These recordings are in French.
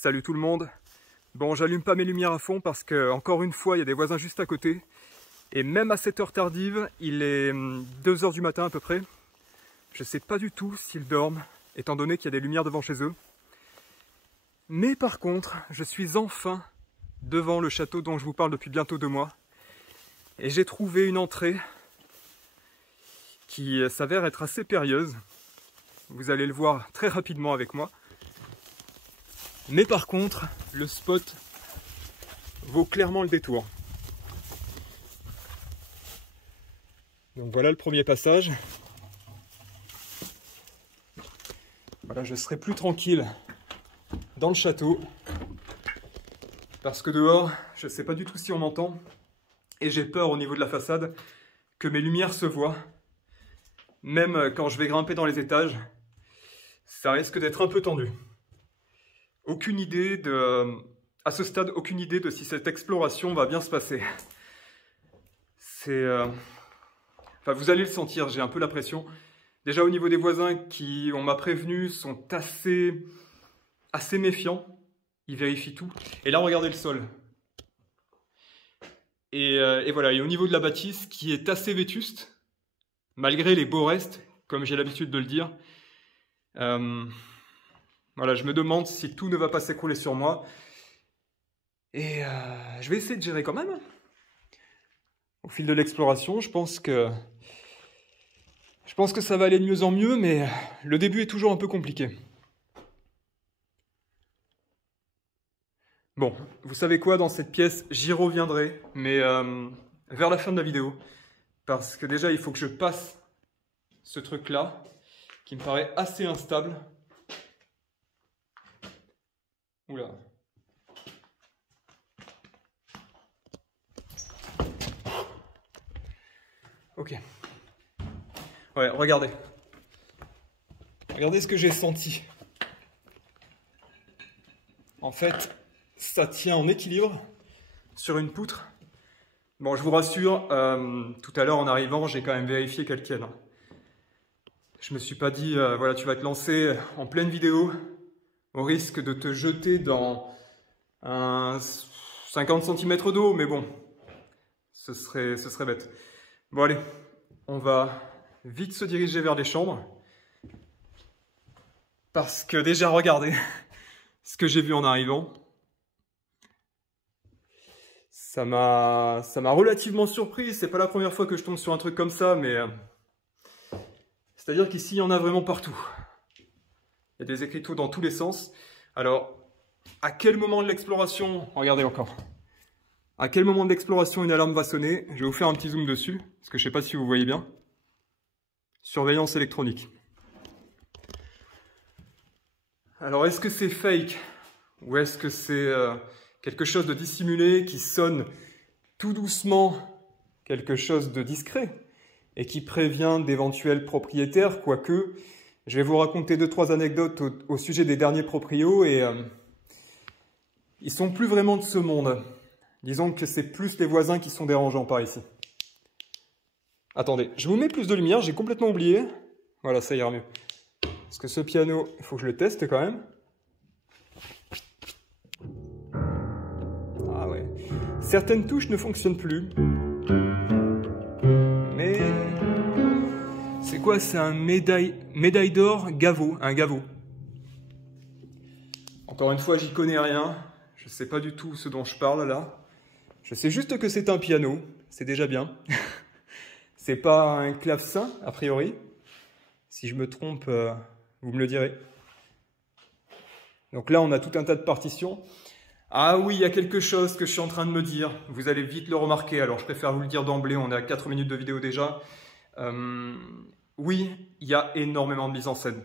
Salut tout le monde. Bon, j'allume pas mes lumières à fond parce que, encore une fois, il y a des voisins juste à côté. Et même à cette heure tardive, il est 2 h du matin à peu près. Je sais pas du tout s'ils dorment, étant donné qu'il y a des lumières devant chez eux. Mais par contre, je suis enfin devant le château dont je vous parle depuis bientôt 2 mois. Et j'ai trouvé une entrée qui s'avère être assez périlleuse. Vous allez le voir très rapidement avec moi. Mais par contre, le spot vaut clairement le détour. Donc voilà le premier passage. Voilà, je serai plus tranquille dans le château. Parce que dehors, je ne sais pas du tout si on m'entend. Et j'ai peur au niveau de la façade que mes lumières se voient. Même quand je vais grimper dans les étages, ça risque d'être un peu tendu. Aucune idée à ce stade, aucune idée de si cette exploration va bien se passer. Enfin, vous allez le sentir, j'ai un peu la pression. Déjà au niveau des voisins qui, on m'a prévenu, sont assez méfiants. Ils vérifient tout. Et là, regardez le sol. Et voilà, et au niveau de la bâtisse, qui est assez vétuste, malgré les beaux restes, comme j'ai l'habitude de le dire. Voilà, je me demande si tout ne va pas s'écrouler sur moi. Et je vais essayer de gérer quand même. Au fil de l'exploration, je pense que ça va aller de mieux en mieux, mais le début est toujours un peu compliqué. Bon, vous savez quoi, dans cette pièce, j'y reviendrai, mais vers la fin de la vidéo. Parce que déjà, il faut que je passe ce truc-là, qui me paraît assez instable. Oula. Ok. Ouais, regardez. Regardez ce que j'ai senti. En fait, ça tient en équilibre sur une poutre. Bon, je vous rassure, tout à l'heure en arrivant, j'ai quand même vérifié qu'elle tienne. Je me suis pas dit, voilà, tu vas te lancer en pleine vidéo au risque de te jeter dans un 50 cm d'eau, mais bon, ce serait bête. Bon, allez, on va vite se diriger vers les chambres. Parce que déjà, regardez ce que j'ai vu en arrivant. Ça m'a relativement surpris. C'est pas la première fois que je tombe sur un truc comme ça, mais c'est-à-dire qu'ici, il y en a vraiment partout. Il y a des écriteaux dans tous les sens. Alors, à quel moment de l'exploration... Regardez encore. À quel moment de l'exploration une alarme va sonner? Je vais vous faire un petit zoom dessus, parce que je ne sais pas si vous voyez bien. Surveillance électronique. Alors, est-ce que c'est fake? Ou est-ce que c'est quelque chose de dissimulé qui sonne tout doucement quelque chose de discret et qui prévient d'éventuels propriétaires, quoique je vais vous raconter 2-3 anecdotes au sujet des derniers proprios et ils sont plus vraiment de ce monde. Disons que c'est plus les voisins qui sont dérangeants par ici. Attendez, je vous mets plus de lumière, j'ai complètement oublié. Voilà, ça ira mieux. Parce que ce piano, il faut que je le teste quand même. Ah ouais. Certaines touches ne fonctionnent plus. Mais... c'est quoi? C'est un médaille d'or Gaveau, un Gaveau. Encore une fois, j'y connais rien. Je ne sais pas du tout ce dont je parle là. Je sais juste que c'est un piano, c'est déjà bien. C'est pas un clavecin, a priori. Si je me trompe, vous me le direz. Donc là, on a tout un tas de partitions. Ah oui, il y a quelque chose que je suis en train de me dire. Vous allez vite le remarquer, alors je préfère vous le dire d'emblée, on est à 4 minutes de vidéo déjà. Oui, il y a énormément de mise en scène.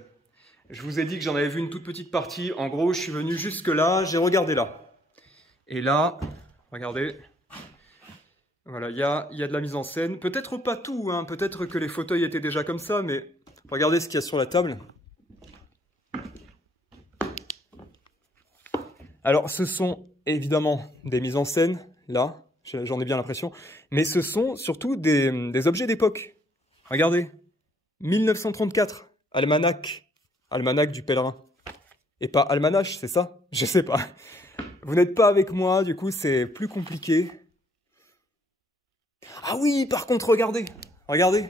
Je vous ai dit que j'en avais vu une toute petite partie. En gros, je suis venu jusque là, j'ai regardé là. Et là, regardez... Voilà, il y a de la mise en scène. Peut-être pas tout, hein. Peut-être que les fauteuils étaient déjà comme ça, mais regardez ce qu'il y a sur la table. Alors, ce sont évidemment des mises en scène, là, j'en ai bien l'impression, mais ce sont surtout des objets d'époque. Regardez, 1934, almanach du pèlerin. et pas almanach, c'est ça? Je sais pas. Vous n'êtes pas avec moi, du coup, c'est plus compliqué. Ah oui, par contre, regardez. Regardez.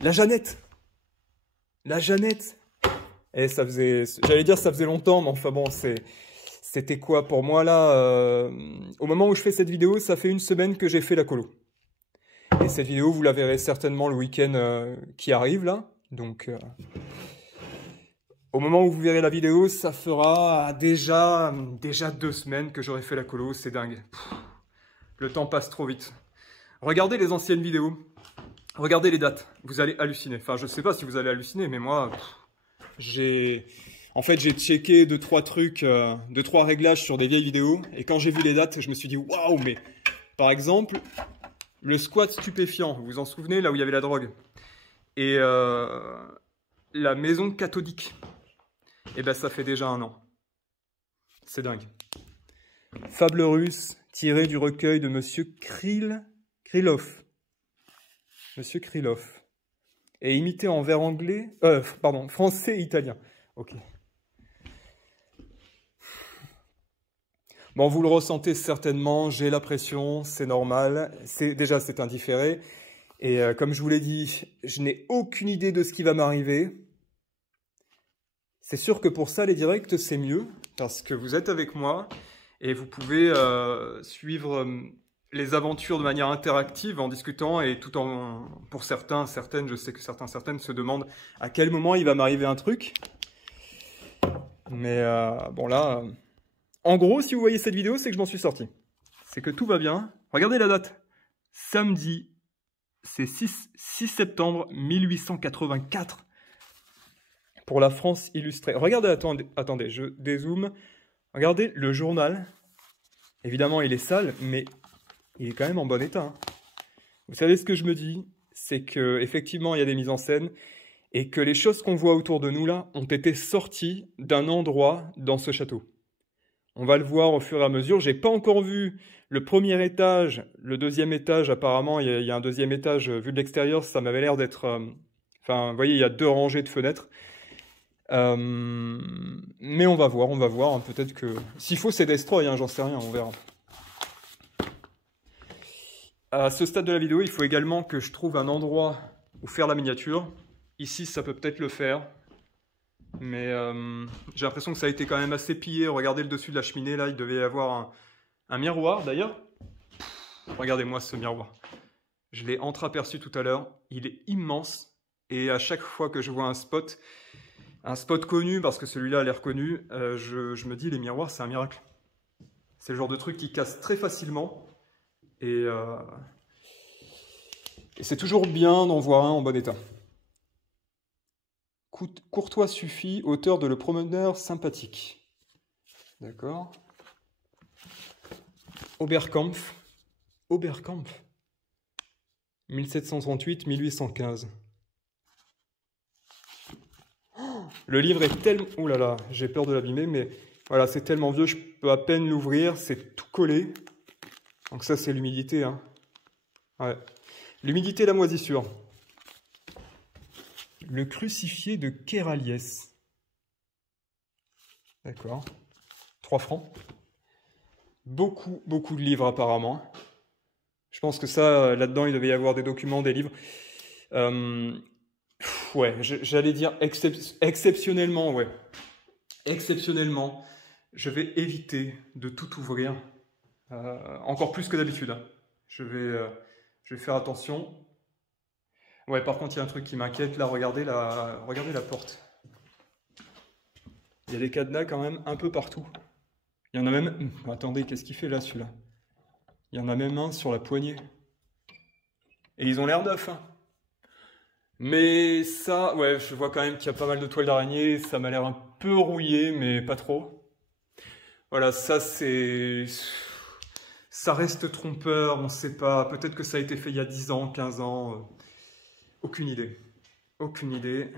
La Jeannette. La Jeannette. Et ça faisait... J'allais dire ça faisait longtemps, mais enfin bon, c'était quoi pour moi là au moment où je fais cette vidéo, ça fait une semaine que j'ai fait la colo. Et cette vidéo, vous la verrez certainement le week-end qui arrive là. Donc, au moment où vous verrez la vidéo, ça fera déjà 2 semaines que j'aurai fait la colo. C'est dingue. Pff, le temps passe trop vite. Regardez les anciennes vidéos. Regardez les dates. Vous allez halluciner. Enfin, je sais pas si vous allez halluciner, mais moi, j'ai checké 2-3 trucs, 2-3 réglages sur des vieilles vidéos. Et quand j'ai vu les dates, je me suis dit, waouh, mais par exemple, le squat stupéfiant, vous vous en souvenez, là où il y avait la drogue. Et la maison cathodique. Et ben, ça fait déjà 1 an. C'est dingue. Fable russe tirée du recueil de Monsieur Krylov. Monsieur Krylov. Et imité en vers anglais... pardon, français et italien. Ok. Bon, vous le ressentez certainement, j'ai la pression, c'est normal. Déjà, c'est un différé. Et comme je vous l'ai dit, je n'ai aucune idée de ce qui va m'arriver. C'est sûr que pour ça, les directs, c'est mieux, parce que vous êtes avec moi et vous pouvez suivre les aventures de manière interactive en discutant et tout en... Pour certains, certaines, je sais que certaines se demandent à quel moment il va m'arriver un truc. Mais bon là... En gros, si vous voyez cette vidéo, c'est que je m'en suis sorti. C'est que tout va bien. Regardez la date. Samedi, c'est 6 septembre 1884. Pour la France illustrée. Regardez, attendez, je dézoome. Regardez le journal. Évidemment, il est sale, mais il est quand même en bon état. Hein. Vous savez ce que je me dis? C'est qu'effectivement, il y a des mises en scène et que les choses qu'on voit autour de nous, là, ont été sorties d'un endroit dans ce château. On va le voir au fur et à mesure. J'ai pas encore vu le premier étage, le deuxième étage. Apparemment, il y a un deuxième étage. Vu de l'extérieur, ça m'avait l'air d'être... Enfin, vous voyez, il y a 2 rangées de fenêtres. Mais on va voir. Hein, peut-être que... S'il faut, c'est destroy, hein, j'en sais rien, on verra. À ce stade de la vidéo, il faut également que je trouve un endroit où faire la miniature. Ici, ça peut peut-être le faire. Mais j'ai l'impression que ça a été quand même assez pillé. Regardez le dessus de la cheminée, là, il devait y avoir un miroir, d'ailleurs. Regardez-moi ce miroir. Je l'ai entreaperçu tout à l'heure. Il est immense. Et à chaque fois que je vois un spot connu, parce que celui-là a l'air connu, je me dis, les miroirs, c'est un miracle. C'est le genre de truc qui casse très facilement. Et c'est toujours bien d'en voir un en bon état. Courtois suffit, auteur de Le Promeneur sympathique. D'accord. Oberkampf. 1738-1815. Le livre est tellement... Ouh là là, j'ai peur de l'abîmer, mais voilà, c'est tellement vieux, je peux à peine l'ouvrir, c'est tout collé. Donc ça, c'est l'humidité. Hein. Ouais. L'humidité et la moisissure. Le crucifié de Kéraliès. D'accord. 3 francs. Beaucoup de livres apparemment. Je pense que ça, là-dedans, il devait y avoir des documents, des livres. Ouais, j'allais dire exceptionnellement, ouais. Exceptionnellement, je vais éviter de tout ouvrir. Encore plus que d'habitude. Hein. Je vais faire attention. Ouais, par contre, il y a un truc qui m'inquiète. Là, regardez la porte. Il y a des cadenas quand même un peu partout. Il y en a même... Attendez, qu'est-ce qu'il fait là, celui-là? Il y en a même un sur la poignée. Et ils ont l'air neufs. Hein. Mais ça, ouais, je vois quand même qu'il y a pas mal de toiles d'araignée. Ça m'a l'air un peu rouillé, mais pas trop. Voilà, ça c'est... Ça reste trompeur, on ne sait pas. Peut-être que ça a été fait il y a 10 ans, 15 ans. Aucune idée. Aucune idée.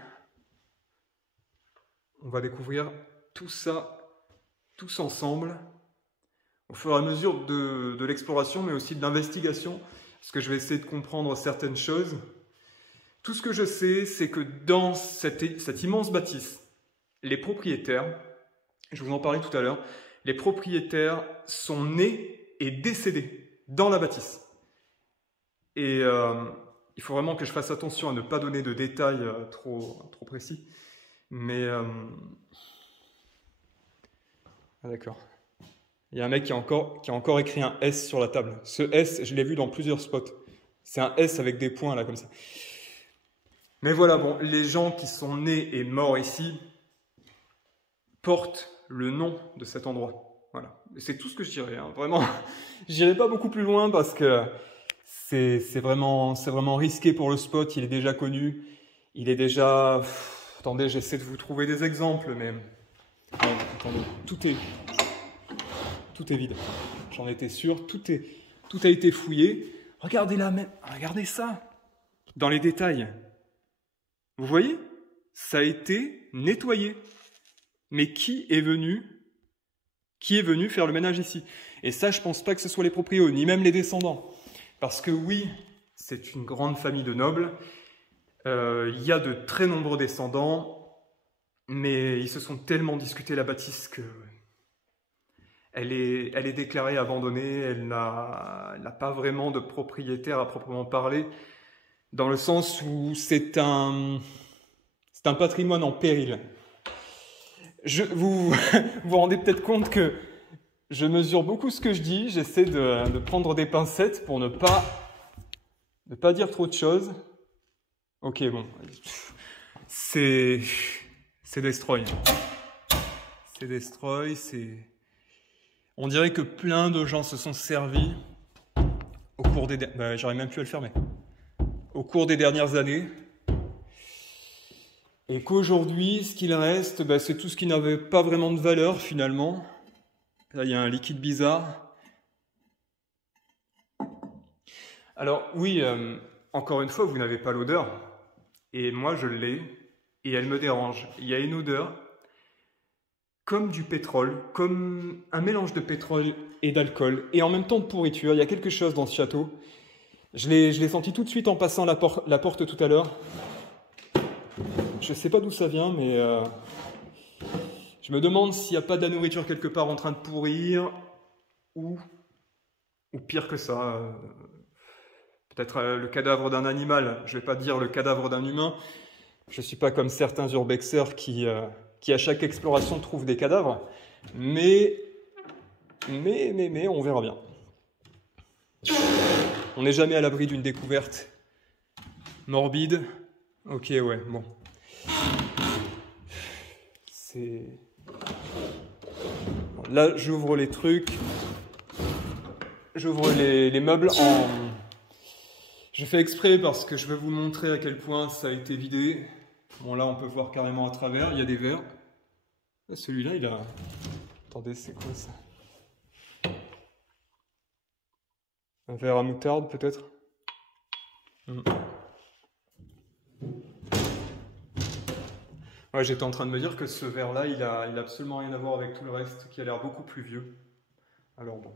On va découvrir tout ça, tous ensemble, au fur et à mesure de l'exploration, mais aussi de l'investigation, parce que je vais essayer de comprendre certaines choses. Tout ce que je sais, c'est que dans cette immense bâtisse, les propriétaires, je vous en parlais tout à l'heure, les propriétaires sont nés et décédés dans la bâtisse. Et il faut vraiment que je fasse attention à ne pas donner de détails trop précis. Mais... Ah d'accord. Il y a un mec qui a encore écrit un S sur la table. Ce S, je l'ai vu dans plusieurs spots. C'est un S avec des points là, comme ça. Mais voilà, bon, les gens qui sont nés et morts ici portent le nom de cet endroit. Voilà. C'est tout ce que je dirais, hein. Vraiment. Je n'irai pas beaucoup plus loin parce que c'est vraiment risqué pour le spot. Il est déjà connu. Il est déjà... Attendez, j'essaie de vous trouver des exemples, mais... Non, attendez, tout est vide. J'en étais sûr. Tout a été fouillé. Regardez là même. Regardez ça. Dans les détails. Vous voyez? Ça a été nettoyé. Mais qui est venu faire le ménage ici? Et ça, je pense pas que ce soit les proprios, ni même les descendants. Parce que oui, c'est une grande famille de nobles. Il y a de très nombreux descendants. Mais ils se sont tellement discutés la bâtisse que elle est déclarée abandonnée. Elle n'a pas vraiment de propriétaire à proprement parler, dans le sens où c'est un patrimoine en péril. Vous vous rendez peut-être compte que je mesure beaucoup ce que je dis. J'essaie de prendre des pincettes pour ne pas dire trop de choses. Ok, bon. C'est destroy. C'est destroy, On dirait que plein de gens se sont servis au cours des... j'aurais même pu le fermer. Au cours des dernières années. Et qu'aujourd'hui, ce qu'il reste, c'est tout ce qui n'avait pas vraiment de valeur, finalement. Là, il y a un liquide bizarre. Alors, oui, encore une fois, vous n'avez pas l'odeur. Et moi, je l'ai. Et elle me dérange. Il y a une odeur comme du pétrole, comme un mélange de pétrole et d'alcool, et en même temps de pourriture. Il y a quelque chose dans ce château. Je l'ai senti tout de suite en passant la porte tout à l'heure. Je ne sais pas d'où ça vient, mais je me demande s'il n'y a pas de la nourriture quelque part en train de pourrir, ou pire que ça, peut-être le cadavre d'un animal. Je ne vais pas dire le cadavre d'un humain. Je ne suis pas comme certains urbexeurs qui à chaque exploration trouvent des cadavres, mais on verra bien. On n'est jamais à l'abri d'une découverte morbide. Ok, ouais, bon. Là, j'ouvre les trucs. J'ouvre les meubles en... Je fais exprès parce que je veux vous montrer à quel point ça a été vidé. Bon, là, on peut voir carrément à travers. Il y a des verres. Celui-là, il a... Attendez, c'est quoi ça? Un verre à moutarde, peut-être? Ouais, j'étais en train de me dire que ce verre-là, il a absolument rien à voir avec tout le reste, qui a l'air beaucoup plus vieux. Alors bon.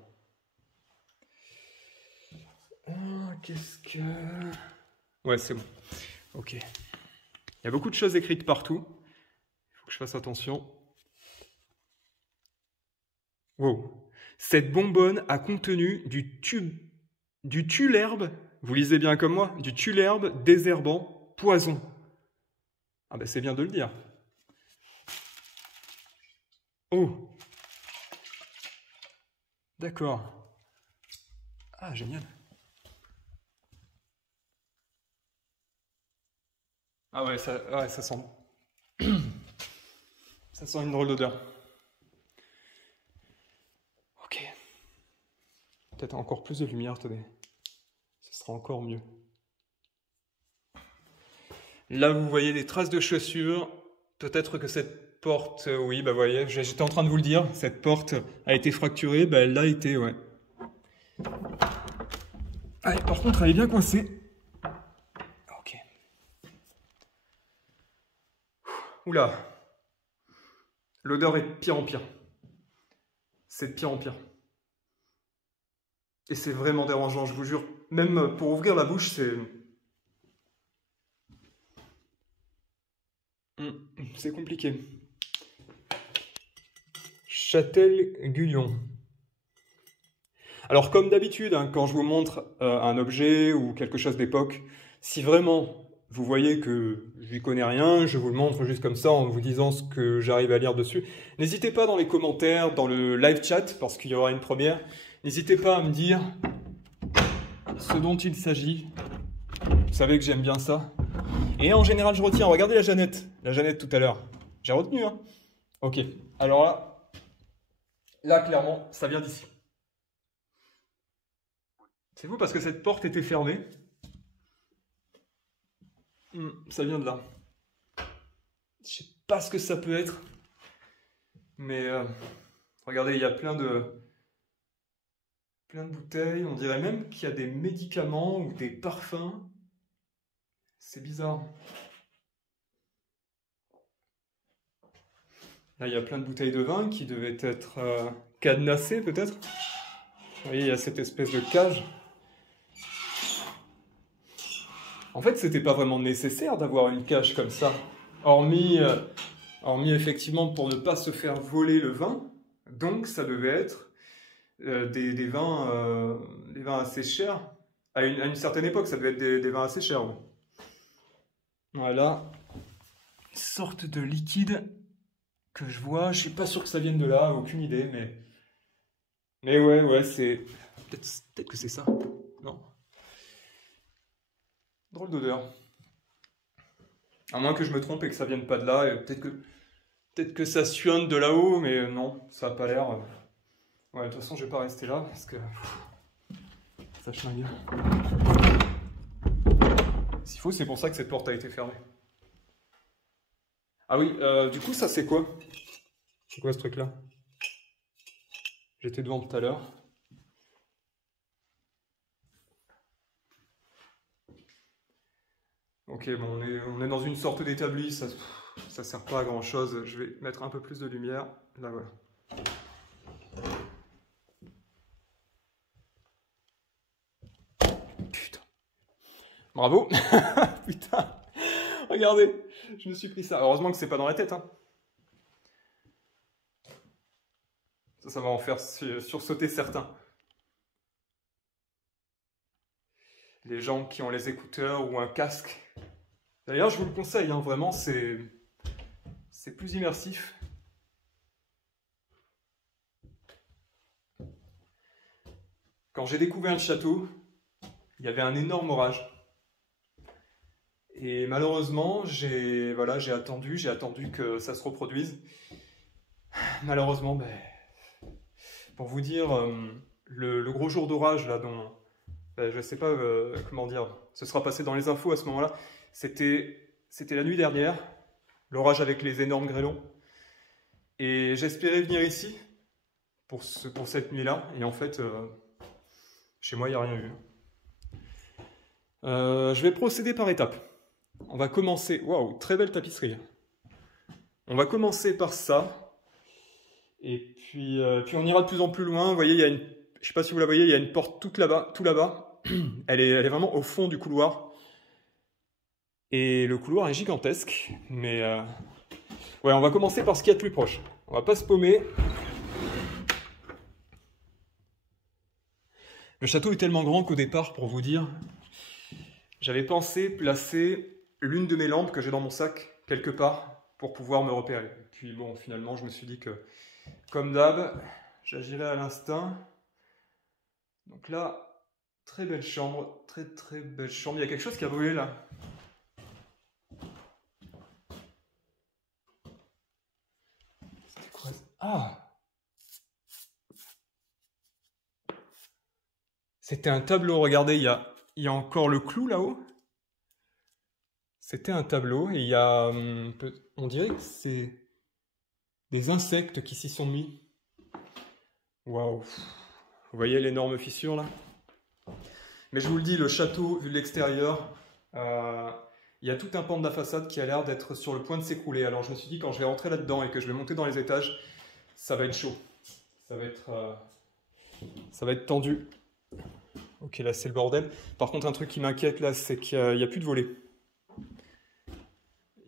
Qu'est-ce que... Ouais, c'est bon. Ok. Il y a beaucoup de choses écrites partout. Il faut que je fasse attention. Wow. Cette bonbonne a contenu du tulherbe, vous lisez bien comme moi, du tulherbe désherbant poison. Ah ben c'est bien de le dire. Oh. D'accord. Ah, génial. Ah ouais, ça sent... ça sent une drôle d'odeur. Ok. Peut-être encore plus de lumière, attendez. Ce sera encore mieux. Là, vous voyez des traces de chaussures. Peut-être que cette porte... oui, bah vous voyez, j'étais en train de vous le dire. Cette porte a été fracturée. Bah, elle l'a été, ouais. Ah, par contre, elle est bien coincée. Ok. Oula. L'odeur est de pire en pire. C'est de pire en pire. Et c'est vraiment dérangeant, je vous jure. Même pour ouvrir la bouche, c'est compliqué. Châtel-Guyon. Alors comme d'habitude, hein, quand je vous montre un objet ou quelque chose d'époque, si vraiment vous voyez que je n'y connais rien, je vous le montre juste comme ça en vous disant ce que j'arrive à lire dessus, n'hésitez pas dans les commentaires, dans le live chat, parce qu'il y aura une première, n'hésitez pas à me dire ce dont il s'agit. Vous savez que j'aime bien ça. Et en général, je retiens. Regardez la Jeannette tout à l'heure. J'ai retenu, hein. Ok, alors là, clairement, ça vient d'ici. C'est vous parce que cette porte était fermée. Ça vient de là. Je sais pas ce que ça peut être. Mais regardez, il y a plein de bouteilles. On dirait même qu'il y a des médicaments ou des parfums. C'est bizarre. Là, il y a plein de bouteilles de vin qui devaient être cadenassées, peut-être. Vous voyez, il y a cette espèce de cage. En fait, c'était pas vraiment nécessaire d'avoir une cage comme ça. Hormis effectivement pour ne pas se faire voler le vin. Donc, ça devait être des vins assez chers. À une certaine époque, ça devait être des vins assez chers. Ouais. Voilà. Une sorte de liquide que je vois. Je suis pas sûr que ça vienne de là, aucune idée, mais ouais, c'est... Peut-être que c'est ça. Non. Drôle d'odeur. À moins que je me trompe et que ça vienne pas de là. Peut-être que ça suinte de là-haut, mais non, ça a pas l'air... Ouais, de toute façon, je vais pas rester là, parce que... ça chlingue. S'il faut, c'est pour ça que cette porte a été fermée. Ah oui, du coup, ça c'est quoi? C'est quoi ce truc-là? J'étais devant tout à l'heure. Ok, bon, on est dans une sorte d'établi, ça sert pas à grand chose. Je vais mettre un peu plus de lumière. Là, voilà. Putain. Bravo. Putain. Regardez, je me suis pris ça. Heureusement que c'est pas dans la tête, hein. Ça va en faire sursauter certains. Les gens qui ont les écouteurs ou un casque. D'ailleurs, je vous le conseille, hein, vraiment, c'est plus immersif. Quand j'ai découvert le château, il y avait un énorme orage. Et malheureusement, j'ai attendu que ça se reproduise. Malheureusement, pour vous dire, le gros jour d'orage, là, dont je ne sais pas comment dire, ce sera passé dans les infos à ce moment-là, c'était la nuit dernière, l'orage avec les énormes grêlons. Et j'espérais venir ici pour cette nuit-là, et en fait, chez moi, il n'y a rien eu. Je vais procéder par étapes. On va commencer... Waouh, très belle tapisserie. On va commencer par ça. Et puis on ira de plus en plus loin. Vous voyez, il y a une... Je ne sais pas si vous la voyez, il y a une porte tout là-bas. Elle est vraiment au fond du couloir. Et le couloir est gigantesque. Mais ouais, on va commencer par ce qu'il y a de plus proche. On va pas se paumer. Le château est tellement grand qu'au départ, pour vous dire, j'avais pensé placer l'une de mes lampes que j'ai dans mon sac, quelque part, pour pouvoir me repérer. Puis bon, finalement, je me suis dit que, comme d'hab, j'agirais à l'instinct. Donc là, très belle chambre, très belle chambre. Il y a quelque chose qui a brûlé là. C'était quoi? Ah! C'était un tableau, regardez, il y a encore le clou là-haut. C'était un tableau et il y a, on dirait que c'est des insectes qui s'y sont mis. Waouh! Vous voyez l'énorme fissure là? Mais je vous le dis, le château, vu de l'extérieur, il y a tout un pan de la façade qui a l'air d'être sur le point de s'écrouler. Alors je me suis dit, quand je vais rentrer là-dedans et que je vais monter dans les étages, ça va être chaud. Ça va être tendu. Ok, là c'est le bordel. Par contre, un truc qui m'inquiète là, c'est qu'il n'y a plus de volets.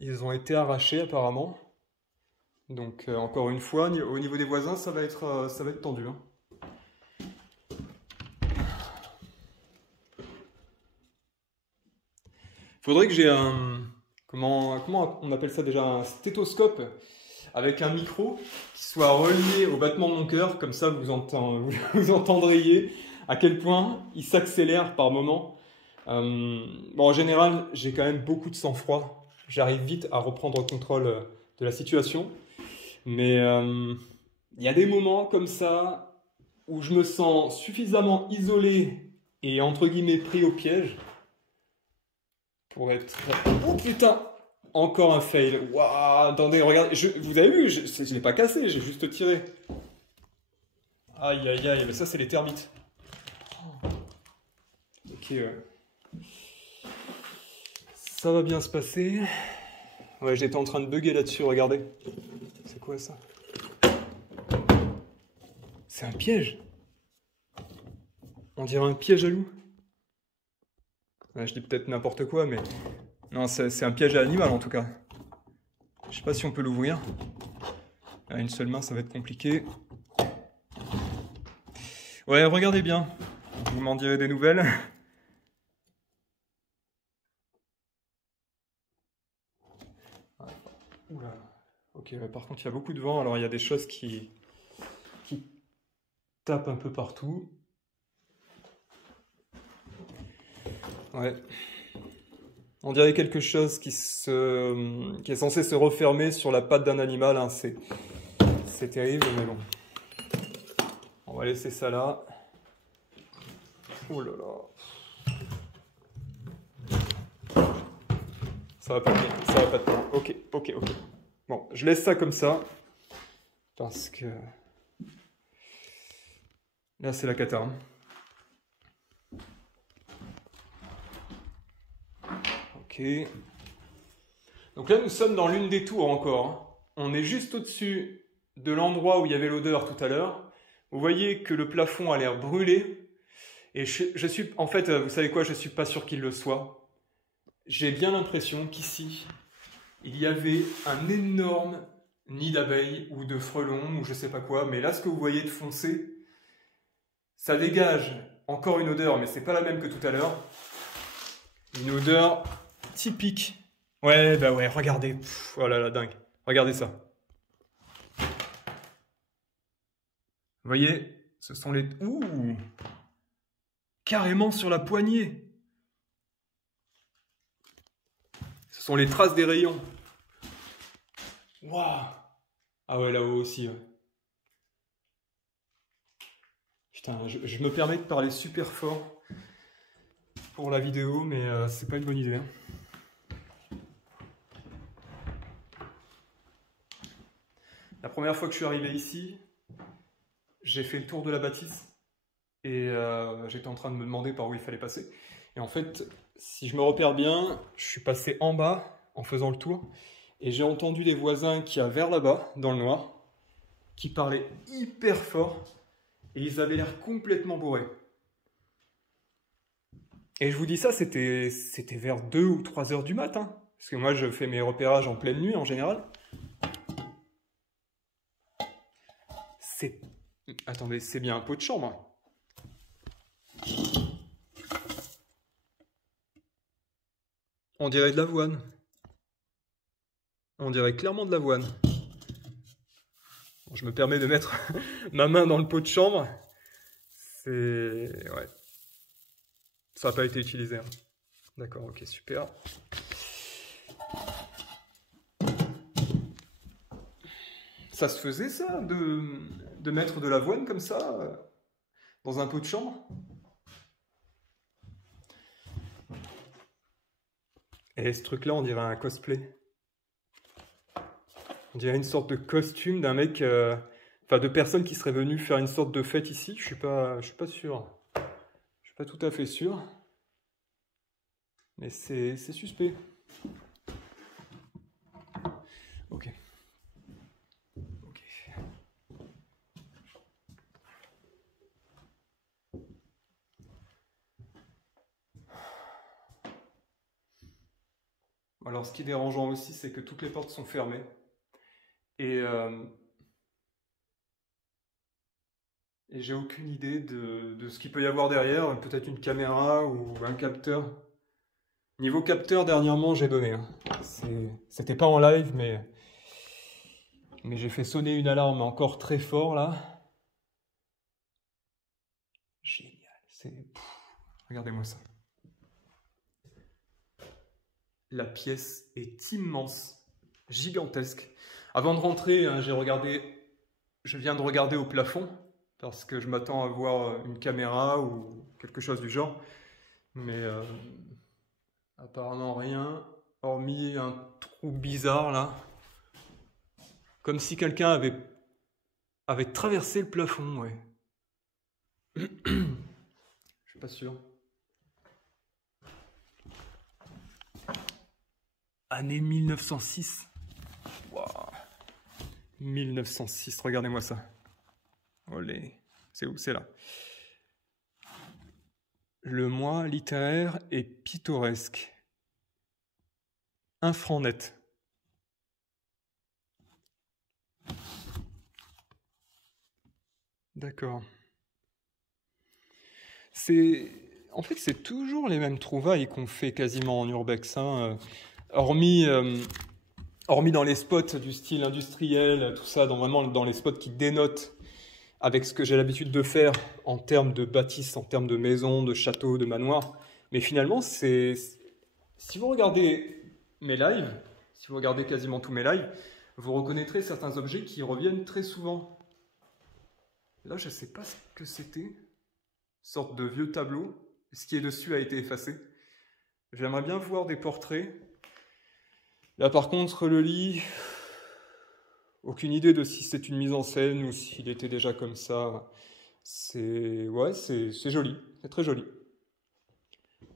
Ils ont été arrachés apparemment. Donc encore une fois, au niveau des voisins, ça va être tendu, hein. Faudrait que j'ai un... Comment on appelle ça déjà? Un stéthoscope avec un micro qui soit relié au battement de mon cœur, comme ça vous entendriez à quel point il s'accélère par moment. Bon, en général, j'ai quand même beaucoup de sang-froid. J'arrive vite à reprendre contrôle de la situation. Mais il y a des moments comme ça où je me sens suffisamment isolé et entre guillemets pris au piège pour être... Oh putain! Encore un fail. Waouh! Attendez, regardez. Vous avez vu, je ne l'ai pas cassé, j'ai juste tiré. Aïe, aïe, aïe. Mais ça, c'est les termites. Ok. Ça va bien se passer. Ouais, j'étais en train de bugger là-dessus, regardez. C'est quoi ça? C'est un piège. On dirait un piège à loup. Ouais, je dis peut-être n'importe quoi, mais... Non, c'est un piège à animal en tout cas. Je sais pas si on peut l'ouvrir. À une seule main, ça va être compliqué. Ouais, regardez bien. Vous m'en direz des nouvelles. Oula. Ok, par contre, il y a beaucoup de vent, alors il y a des choses qui tapent un peu partout. Ouais. On dirait quelque chose qui est censé se refermer sur la patte d'un animal, hein. C'est terrible, mais bon. On va laisser ça là. Oh là là. Ça va pas tenir, ça va pas tenir. Ok, ok, ok. Bon, je laisse ça comme ça. Parce que... Là, c'est la cata, hein. Ok. Donc là, nous sommes dans l'une des tours encore, hein. On est juste au-dessus de l'endroit où il y avait l'odeur tout à l'heure. Vous voyez que le plafond a l'air brûlé. Et je suis... En fait, vous savez quoi? Je suis pas sûr qu'il le soit. J'ai bien l'impression qu'ici, il y avait un énorme nid d'abeilles ou de frelons ou je sais pas quoi. Mais là, ce que vous voyez de foncé, ça dégage encore une odeur, mais c'est pas la même que tout à l'heure. Une odeur typique. Ouais, bah ouais, regardez. Pff, oh là là, dingue. Regardez ça. Vous voyez, ce sont les... Ouh! Carrément sur la poignée. Ce sont les traces des rayons. Waouh! Ah ouais, là-haut aussi. Ouais. Putain, je me permets de parler super fort pour la vidéo, mais c'est pas une bonne idée, hein. La première fois que je suis arrivé ici, j'ai fait le tour de la bâtisse et j'étais en train de me demander par où il fallait passer. Et en fait, si je me repère bien, je suis passé en bas en faisant le tour et j'ai entendu les voisins qui a vers là-bas, dans le noir, qui parlaient hyper fort et ils avaient l'air complètement bourrés. Et je vous dis ça, c'était vers 2 ou 3 heures du matin. Parce que moi, je fais mes repérages en pleine nuit en général. Attendez, c'est bien un pot de chambre. On dirait de l'avoine. On dirait clairement de l'avoine. Bon, je me permets de mettre ma main dans le pot de chambre. C'est... Ouais. Ça n'a pas été utilisé, hein. D'accord, ok, super. Ça se faisait ça, de mettre de l'avoine comme ça, dans un pot de chambre? Et ce truc-là, on dirait un cosplay. On dirait une sorte de costume d'un mec... Enfin, de personnes qui seraient venues faire une sorte de fête ici. Je suis pas sûr. Je suis pas tout à fait sûr. Mais c'est suspect. Ok. Ok. Alors, ce qui est dérangeant aussi, c'est que toutes les portes sont fermées. Et, et j'ai aucune idée de ce qu'il peut y avoir derrière. Peut-être une caméra ou un capteur. Niveau capteur, dernièrement, j'ai donné. Hein. C'était pas en live, mais j'ai fait sonner une alarme encore très fort là. Génial. Regardez-moi ça. La pièce est immense, gigantesque. Avant de rentrer, hein, je viens de regarder au plafond parce que je m'attends à voir une caméra ou quelque chose du genre. Mais apparemment rien, hormis un trou bizarre là. Comme si quelqu'un avait traversé le plafond, ouais. Je suis pas sûr. Année 1906. Wow. 1906, regardez-moi ça. Olé. C'est où? C'est là. Le mois littéraire et pittoresque. 1 franc net. D'accord. En fait, c'est toujours les mêmes trouvailles qu'on fait quasiment en urbex. Hein. Hormis dans les spots du style industriel, tout ça, vraiment dans les spots qui dénotent avec ce que j'ai l'habitude de faire en termes de bâtisses, en termes de maisons, de châteaux, de manoirs. Mais finalement, si vous regardez mes lives, si vous regardez quasiment tous mes lives, vous reconnaîtrez certains objets qui reviennent très souvent. Là, je ne sais pas ce que c'était. Une sorte de vieux tableau. Ce qui est dessus a été effacé. J'aimerais bien voir des portraits. Là, par contre, le lit... Aucune idée de si c'est une mise en scène ou s'il était déjà comme ça. Ouais, c'est joli. C'est très joli.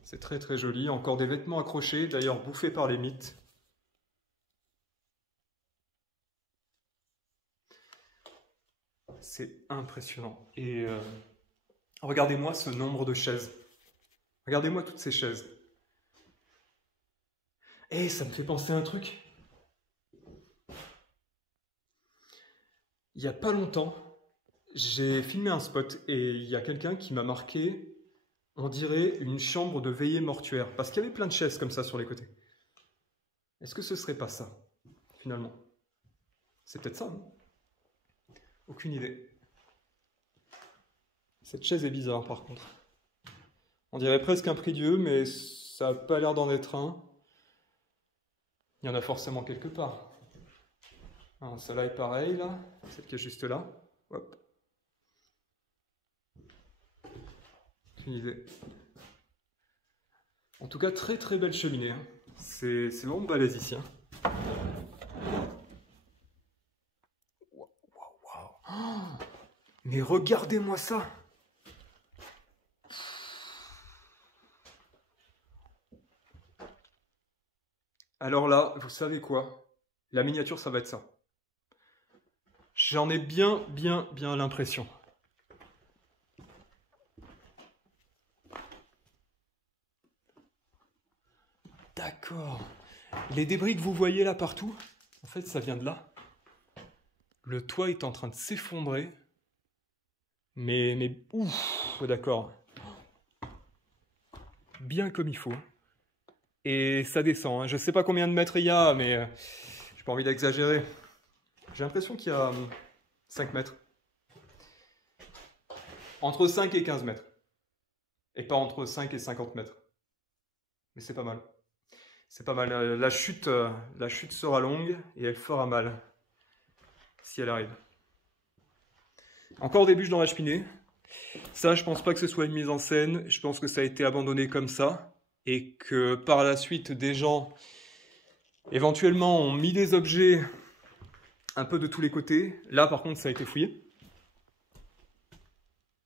C'est très très joli. Encore des vêtements accrochés, d'ailleurs bouffés par les mythes. C'est impressionnant. Et regardez-moi ce nombre de chaises. Regardez-moi toutes ces chaises. Et ça me fait penser à un truc. Il n'y a pas longtemps, j'ai filmé un spot et il y a quelqu'un qui m'a marqué, on dirait une chambre de veillée mortuaire, parce qu'il y avait plein de chaises comme ça sur les côtés. Est-ce que ce serait pas ça, finalement? C'est peut-être ça, non? Aucune idée. Cette chaise est bizarre, par contre. On dirait presque un prie-dieu, mais ça n'a pas l'air d'en être un. Il y en a forcément quelque part. Alors, celle-là est pareille, là. Celle qui est juste là. Hop. Aucune idée. En tout cas, très très belle cheminée. Hein. C'est vraiment balèze ici. Hein. Wow, wow. Oh, mais regardez-moi ça! Alors là, vous savez quoi? La miniature, ça va être ça. J'en ai bien l'impression. D'accord. Les débris que vous voyez là partout, en fait, ça vient de là. Le toit est en train de s'effondrer. Mais ouf, d'accord. Bien comme il faut. Et ça descend. Hein. Je sais pas combien de mètres il y a, mais j'ai pas envie d'exagérer. J'ai l'impression qu'il y a 5 mètres. Entre 5 et 15 mètres. Et pas entre 5 et 50 mètres. Mais c'est pas mal. C'est pas mal. La chute sera longue et elle fera mal. Si elle arrive. Encore des bûches dans la cheminée. Ça, je pense pas que ce soit une mise en scène. Je pense que ça a été abandonné comme ça. Et que par la suite, des gens, éventuellement, ont mis des objets un peu de tous les côtés. Là, par contre, ça a été fouillé.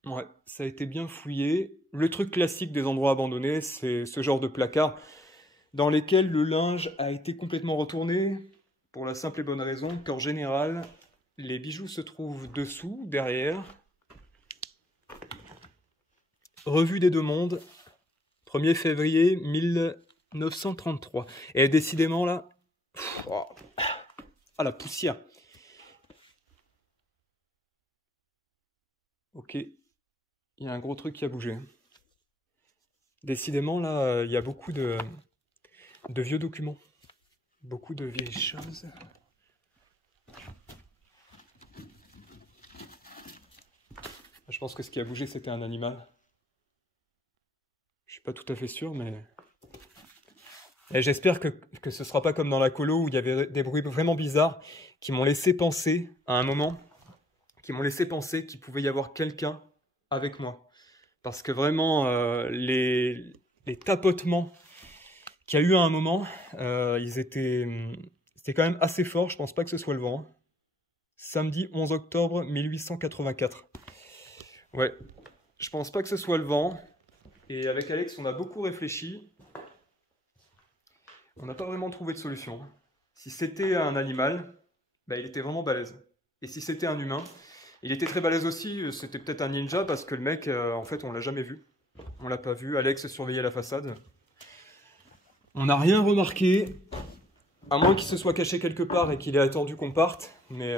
Ouais, ça a été bien fouillé. Le truc classique des endroits abandonnés, c'est ce genre de placard dans lesquels le linge a été complètement retourné pour la simple et bonne raison qu'en général, les bijoux se trouvent dessous, derrière. Revue des Deux Mondes, 1er février 1933. Et décidément là, oh, ah la poussière. Ok, il y a un gros truc qui a bougé. Décidément, là, il y a beaucoup de vieux documents. Beaucoup de vieilles choses. Je pense que ce qui a bougé, c'était un animal. Je suis pas tout à fait sûr, mais... Et j'espère que ce sera pas comme dans la colo où il y avait des bruits vraiment bizarres qui m'ont laissé penser, à un moment, qui m'ont laissé penser qu'il pouvait y avoir quelqu'un avec moi. Parce que vraiment, les tapotements qu'il y a eu à un moment, c'était quand même assez fort. Je pense pas que ce soit le vent. Samedi 11 octobre 1884. Ouais, je pense pas que ce soit le vent. Et avec Alex, on a beaucoup réfléchi. On n'a pas vraiment trouvé de solution. Si c'était un animal, bah, il était vraiment balèze. Et si c'était un humain, il était très balèze aussi. C'était peut-être un ninja parce que le mec, en fait, on l'a jamais vu. On l'a pas vu. Alex surveillait la façade. On n'a rien remarqué, à moins qu'il se soit caché quelque part et qu'il ait attendu qu'on parte. Mais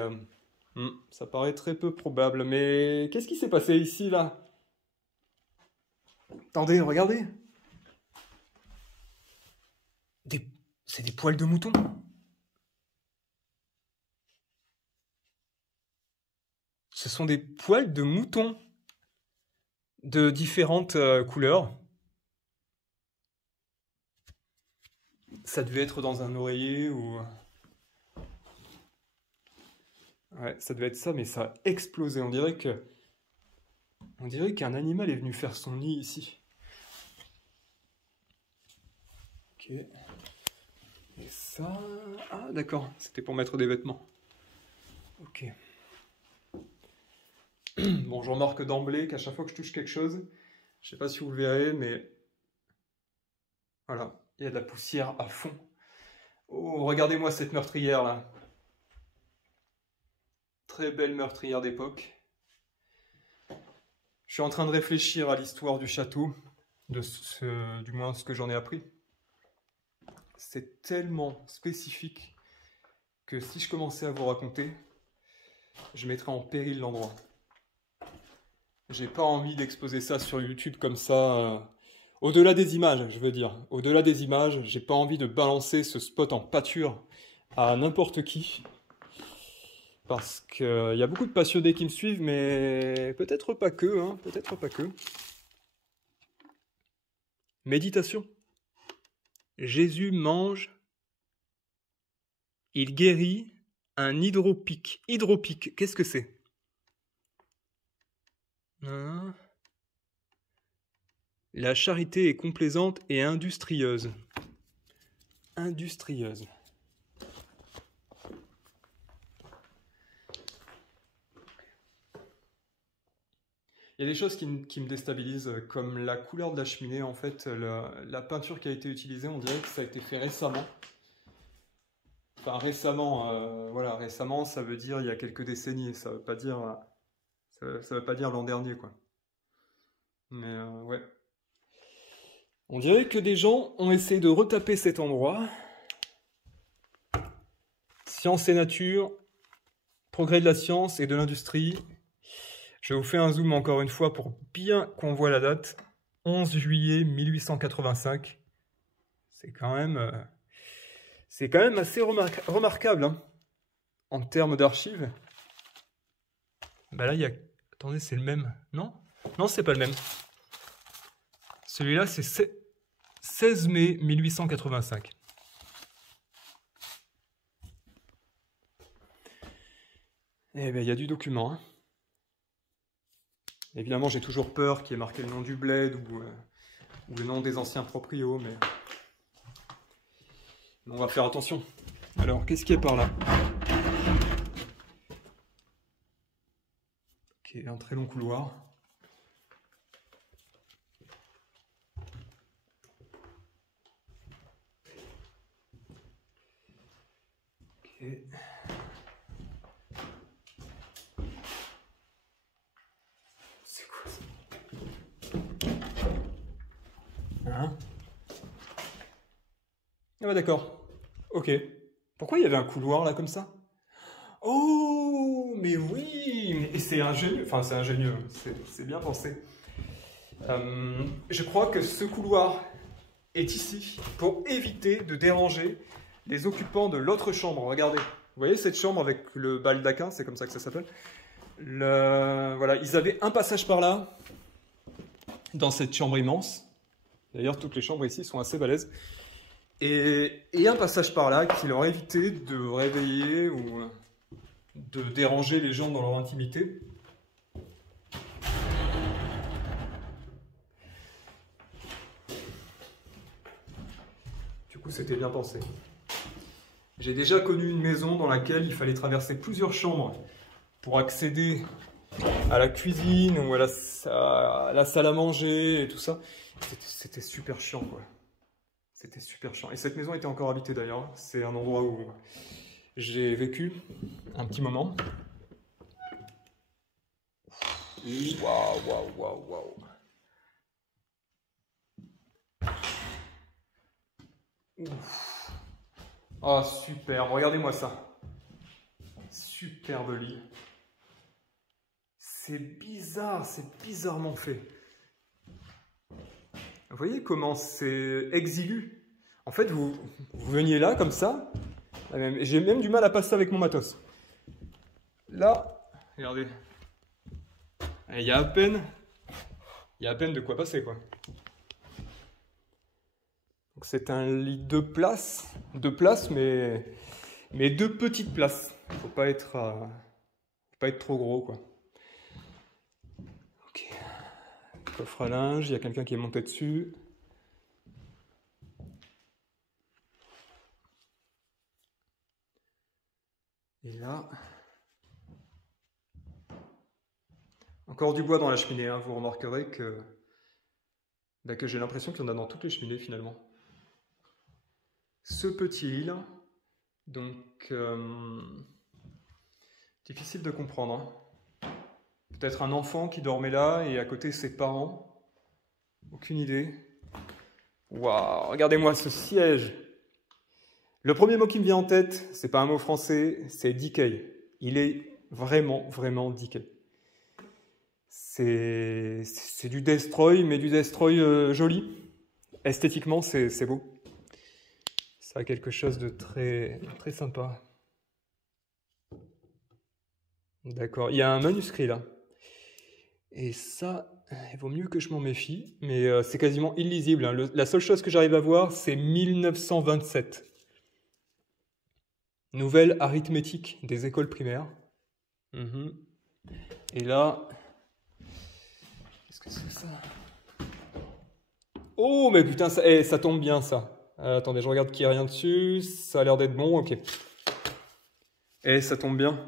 ça paraît très peu probable. Mais qu'est-ce qui s'est passé ici, là? Attendez, regardez. C'est des poils de mouton. Ce sont des poils de mouton de différentes couleurs. Ça devait être dans un oreiller ou... Ouais, ça devait être ça, mais ça a explosé. On dirait qu'un animal est venu faire son nid ici. Ok. Et ça... Ah, d'accord. C'était pour mettre des vêtements. Ok. Bon, je remarque d'emblée qu'à chaque fois que je touche quelque chose, je sais pas si vous le verrez, mais... Voilà. Il y a de la poussière à fond. Oh, regardez-moi cette meurtrière, là. Très belle meurtrière d'époque. Je suis en train de réfléchir à l'histoire du château, du moins ce que j'en ai appris. C'est tellement spécifique que si je commençais à vous raconter, je mettrais en péril l'endroit. J'ai pas envie d'exposer ça sur YouTube comme ça. Au-delà des images, je veux dire. Au-delà des images, j'ai pas envie de balancer ce spot en pâture à n'importe qui. Parce qu'il y a beaucoup de passionnés qui me suivent, mais peut-être pas que, hein, peut-être pas que. Méditation. Jésus mange, il guérit un hydropique. Hydropique, qu'est-ce que c'est? Hein? La charité est complaisante et industrieuse. Industrieuse. Il y a des choses qui me déstabilisent, comme la couleur de la cheminée. En fait, la peinture qui a été utilisée, on dirait que ça a été fait récemment. Enfin, récemment, voilà, récemment, ça veut dire il y a quelques décennies. Ça veut pas dire, ça veut pas dire l'an dernier, quoi. Mais ouais. On dirait que des gens ont essayé de retaper cet endroit. Science et nature, progrès de la science et de l'industrie. Je vous fais un zoom encore une fois pour bien qu'on voit la date. 11 juillet 1885. C'est quand même assez remarquable, hein, en termes d'archives. Bah là, il y a... Attendez, c'est le même, non? Non, c'est pas le même. Celui-là, c'est 16 mai 1885. Eh bien, il y a du document, hein. Évidemment, j'ai toujours peur qu'il y ait marqué le nom du bled ou le nom des anciens proprios, mais on va faire attention. Alors, qu'est-ce qui est par là? Ok, un très long couloir. Ok. C'est quoi ça? Hein? Ah bah d'accord. Ok. Pourquoi il y avait un couloir là comme ça? Oh! mais oui! Et c'est ingénieux, enfin c'est ingénieux, c'est bien pensé. Je crois que ce couloir est ici pour éviter de déranger les occupants de l'autre chambre. Regardez, vous voyez cette chambre avec le baldaquin, c'est comme ça que ça s'appelle. Voilà, ils avaient un passage par là, dans cette chambre immense. D'ailleurs, toutes les chambres ici sont assez balèzes. Et un passage par là qui leur évitait de réveiller ou de déranger les gens dans leur intimité. Du coup, c'était bien pensé. J'ai déjà connu une maison dans laquelle il fallait traverser plusieurs chambres pour accéder à la cuisine ou à la salle à manger et tout ça. C'était super chiant, quoi. C'était super chiant. Et cette maison était encore habitée d'ailleurs. C'est un endroit où j'ai vécu un petit moment. Waouh, waouh, waouh, waouh. Oh, superbe. Regardez-moi ça. Superbe lit. C'est bizarre, c'est bizarrement fait. Vous voyez comment c'est exigu? En fait, vous veniez là, comme ça. J'ai même du mal à passer avec mon matos. Là, regardez. Il y a à peine de quoi passer, quoi. Donc c'est un lit de place, mais deux petites places. Faut pas être trop gros, quoi. Ok. Coffre à linge, il y a quelqu'un qui est monté dessus. Et là, encore du bois dans la cheminée, hein. Vous remarquerez que j'ai l'impression qu'il y en a dans toutes les cheminées finalement. Ce petit lit là, donc difficile de comprendre. Hein. Peut-être un enfant qui dormait là et à côté ses parents. Aucune idée. Waouh, regardez-moi ce siège. Le premier mot qui me vient en tête, c'est pas un mot français, c'est decay. Il est vraiment, vraiment decay. C'est du destroy, mais du destroy joli. Esthétiquement, c'est beau. Ça a quelque chose de très, très sympa. D'accord, il y a un manuscrit là. Et ça, il vaut mieux que je m'en méfie, mais c'est quasiment illisible. Hein. La seule chose que j'arrive à voir, c'est 1927. Nouvelle arithmétique des écoles primaires. Et là, qu'est-ce que c'est ça? Oh, mais putain, ça tombe bien ça. Attendez, je regarde qu'il n'y a rien dessus. Ça a l'air d'être bon, ok. Ça tombe bien.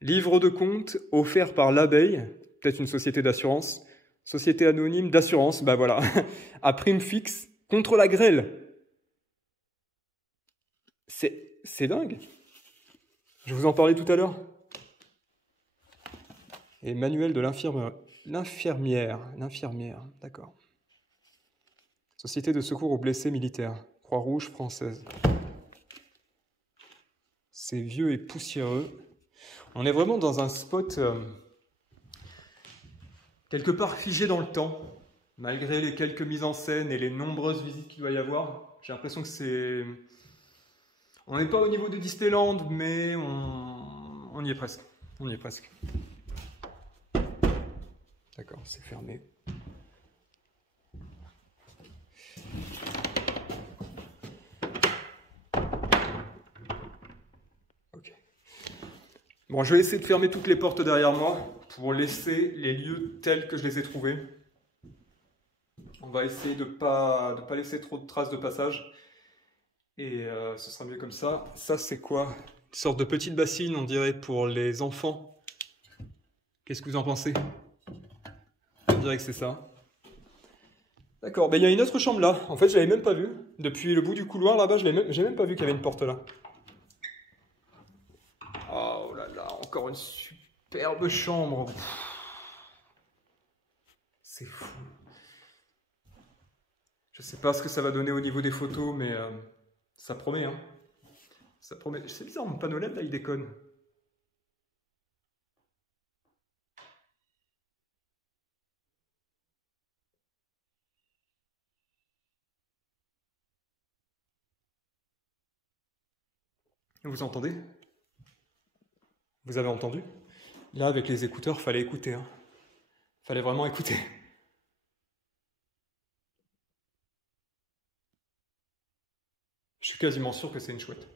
Livre de compte offert par l'Abeille, peut-être une société d'assurance. Société anonyme d'assurance, bah voilà. À prime fixe, contre la grêle. C'est dingue. Je vous en parlais tout à l'heure. Et manuel de l'infirmière, d'accord. Société de secours aux blessés militaires, Croix-Rouge française. C'est vieux et poussiéreux. On est vraiment dans un spot quelque part figé dans le temps, malgré les quelques mises en scène et les nombreuses visites qu'il doit y avoir. J'ai l'impression que c'est... On n'est pas au niveau de Disneyland, mais on y est presque. On y est presque. D'accord, c'est fermé. Ok. Bon, je vais essayer de fermer toutes les portes derrière moi pour laisser les lieux tels que je les ai trouvés. On va essayer de pas laisser trop de traces de passage. Et ce sera mieux comme ça. Ça, c'est quoi? Une sorte de petite bassine, on dirait, pour les enfants. Qu'est-ce que vous en pensez? On dirait que c'est ça. D'accord, ben, il y a une autre chambre là. En fait, je l'avais même pas vue. Depuis le bout du couloir là-bas, j'ai même pas vu qu'il y avait une porte là. Oh là là, encore une superbe chambre. C'est fou. Je sais pas ce que ça va donner au niveau des photos, mais ça promet, hein. Ça promet. C'est bizarre, mon panneau LED là, il déconne. Vous entendez? Vous avez entendu? Là, avec les écouteurs, fallait écouter. Hein. Fallait vraiment écouter. Je suis quasiment sûr que c'est une chouette.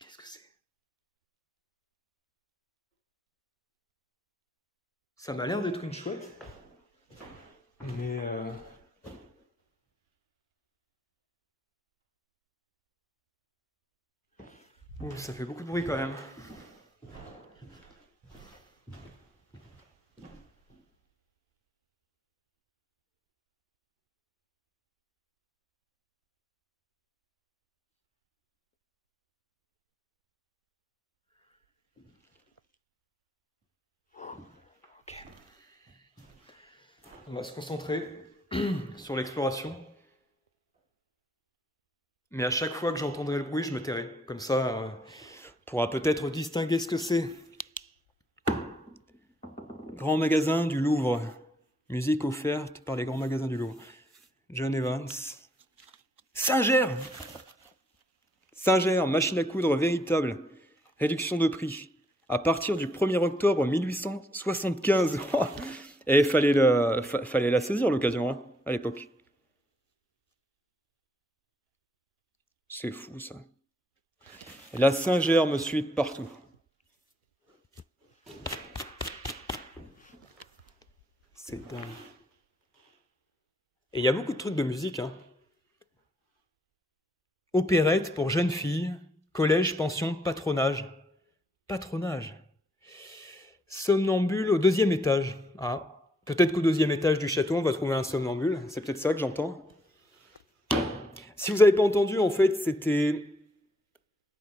Qu'est-ce que c'est? Ça m'a l'air d'être une chouette, mais oh, ça fait beaucoup de bruit quand même. Ok. On va se concentrer sur l'exploration. Mais à chaque fois que j'entendrai le bruit, je me tairai. Comme ça, on pourra peut-être distinguer ce que c'est. Grand magasin du Louvre. Musique offerte par les grands magasins du Louvre. John Evans. Singer! Singer, machine à coudre véritable. Réduction de prix. À partir du 1er octobre 1875. Et fallait la saisir l'occasion, hein, à l'époque. C'est fou, ça. La Singer me suit partout. C'est dingue. Et il y a beaucoup de trucs de musique, hein. Opérette pour jeunes filles, collège, pension, patronage. Patronage. Somnambule au 2e étage. Ah, peut-être qu'au 2e étage du château, on va trouver un somnambule. C'est peut-être ça que j'entends. Si vous n'avez pas entendu, en fait, c'était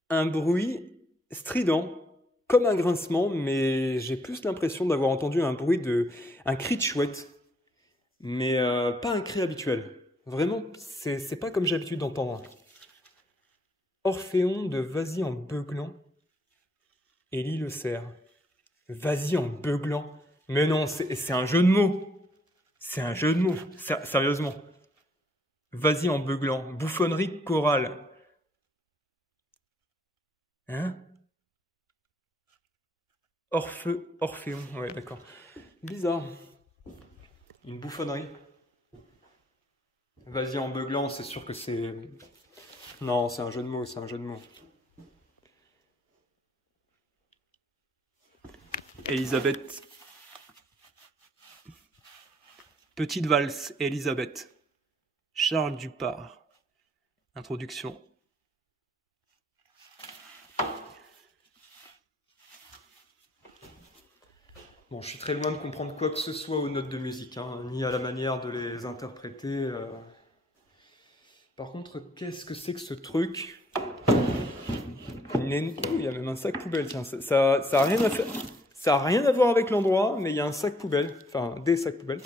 un bruit strident, comme un grincement, mais j'ai plus l'impression d'avoir entendu un cri de chouette, mais pas un cri habituel. Vraiment, c'est pas comme j'ai l'habitude d'entendre. Orphéon de Vas-y en beuglant, Élie le cerf. Vas-y en beuglant. Mais non, c'est un jeu de mots. C'est un jeu de mots, sérieusement. Vas-y en beuglant. Bouffonnerie chorale. Hein? Orphéon, ouais, d'accord. Bizarre. Une bouffonnerie. Vas-y en beuglant, c'est sûr que c'est... Non, c'est un jeu de mots, c'est un jeu de mots. Elisabeth. Petite valse, Elisabeth. Charles Dupart. Introduction. Bon, je suis très loin de comprendre quoi que ce soit aux notes de musique, hein, ni à la manière de les interpréter. Par contre, qu'est-ce que c'est que ce truc? Il y a même un sac poubelle, tiens, ça a rien à faire. Ça a rien à voir avec l'endroit, mais il y a un sac poubelle, enfin des sacs poubelles.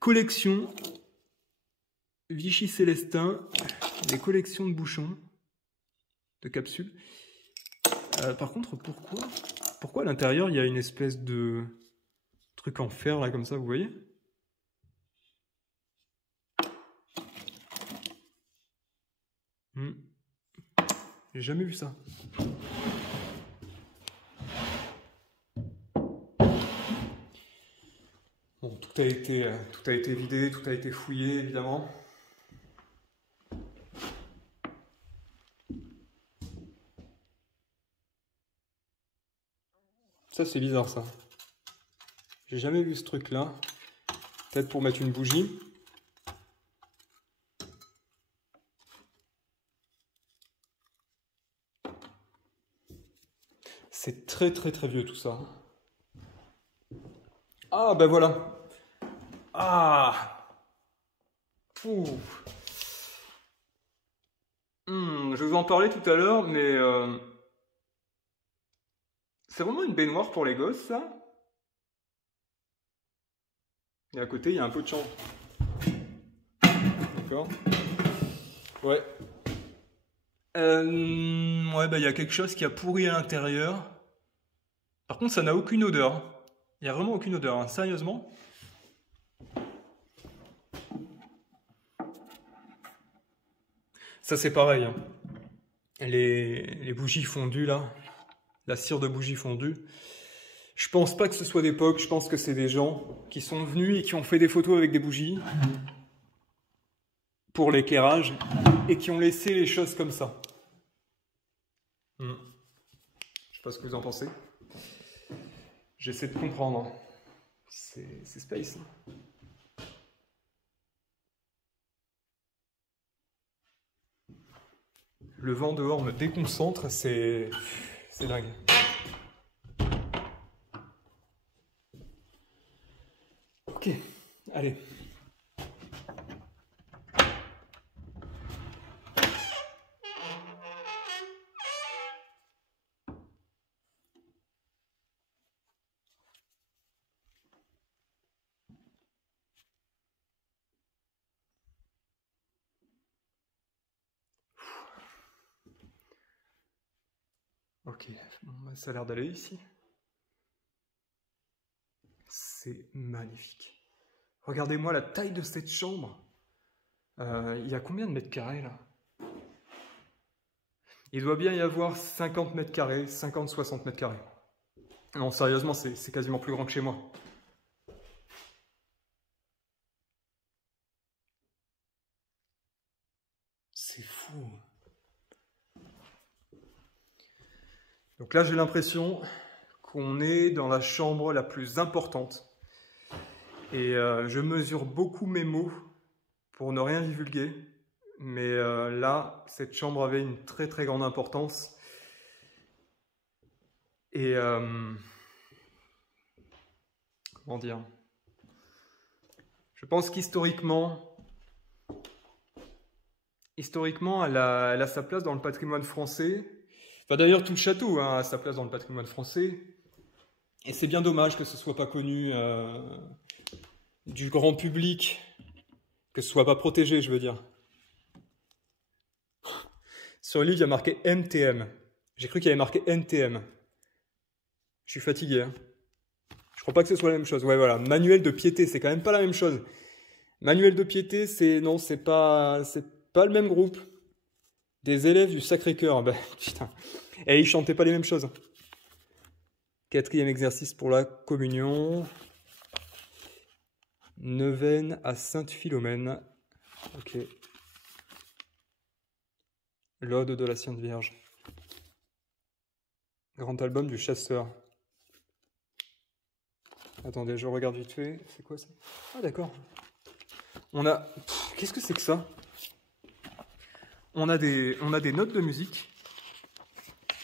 Collection Vichy Célestin, des collections de bouchons, de capsules. Par contre, pourquoi à l'intérieur il y a une espèce de truc en fer là comme ça, vous voyez? J'ai jamais vu ça. Bon, tout a été vidé, tout a été fouillé, évidemment. Ça, c'est bizarre, ça. J'ai jamais vu ce truc-là. Peut-être pour mettre une bougie. C'est très très très vieux tout ça. Ah ben voilà. Ah. Je vais vous en parler tout à l'heure, mais c'est vraiment une baignoire pour les gosses, ça. Et à côté, il y a un pot de chambre. D'accord. Ouais. Ouais, bah il y a quelque chose qui a pourri à l'intérieur. Par contre, ça n'a aucune odeur. Il n'y a vraiment aucune odeur, hein. Sérieusement. Ça, c'est pareil, hein. Les bougies fondues, là. La cire de bougie fondue. Je pense pas que ce soit d'époque. Je pense que c'est des gens qui sont venus et qui ont fait des photos avec des bougies pour l'éclairage et qui ont laissé les choses comme ça. Je sais pas ce que vous en pensez. J'essaie de comprendre. C'est space. Le vent dehors me déconcentre, c'est dingue. Ok, allez. Ok, bon, ça a l'air d'aller ici. C'est magnifique. Regardez-moi la taille de cette chambre. Il y a combien de mètres carrés là? Il doit bien y avoir 50 mètres carrés, 50-60 mètres carrés. Non, sérieusement, c'est quasiment plus grand que chez moi. C'est fou. Donc là, j'ai l'impression qu'on est dans la chambre la plus importante. Et je mesure beaucoup mes mots pour ne rien divulguer. Mais là, cette chambre avait une très très grande importance. Et comment dire? Je pense qu'historiquement, elle a sa place dans le patrimoine français. Enfin, d'ailleurs, tout le château a sa place dans le patrimoine français. Et c'est bien dommage que ce ne soit pas connu du grand public, que ce ne soit pas protégé, je veux dire. Sur le livre, il y a marqué MTM. J'ai cru qu'il y avait marqué NTM. Je suis fatigué. Hein. Je crois pas que ce soit la même chose. Ouais, voilà. Manuel de piété, c'est quand même pas la même chose. Manuel de piété, c'est pas le même groupe. Des élèves du Sacré-Cœur. Ben, putain. Et ils chantaient pas les mêmes choses. 4e exercice pour la communion. Neuvaine à Sainte-Philomène. Ok. L'Ode de la Sainte Vierge. Grand album du Chasseur. Attendez, je regarde vite fait. C'est quoi ça? Ah d'accord. On a... Qu'est-ce que c'est que ça? On a des notes de musique.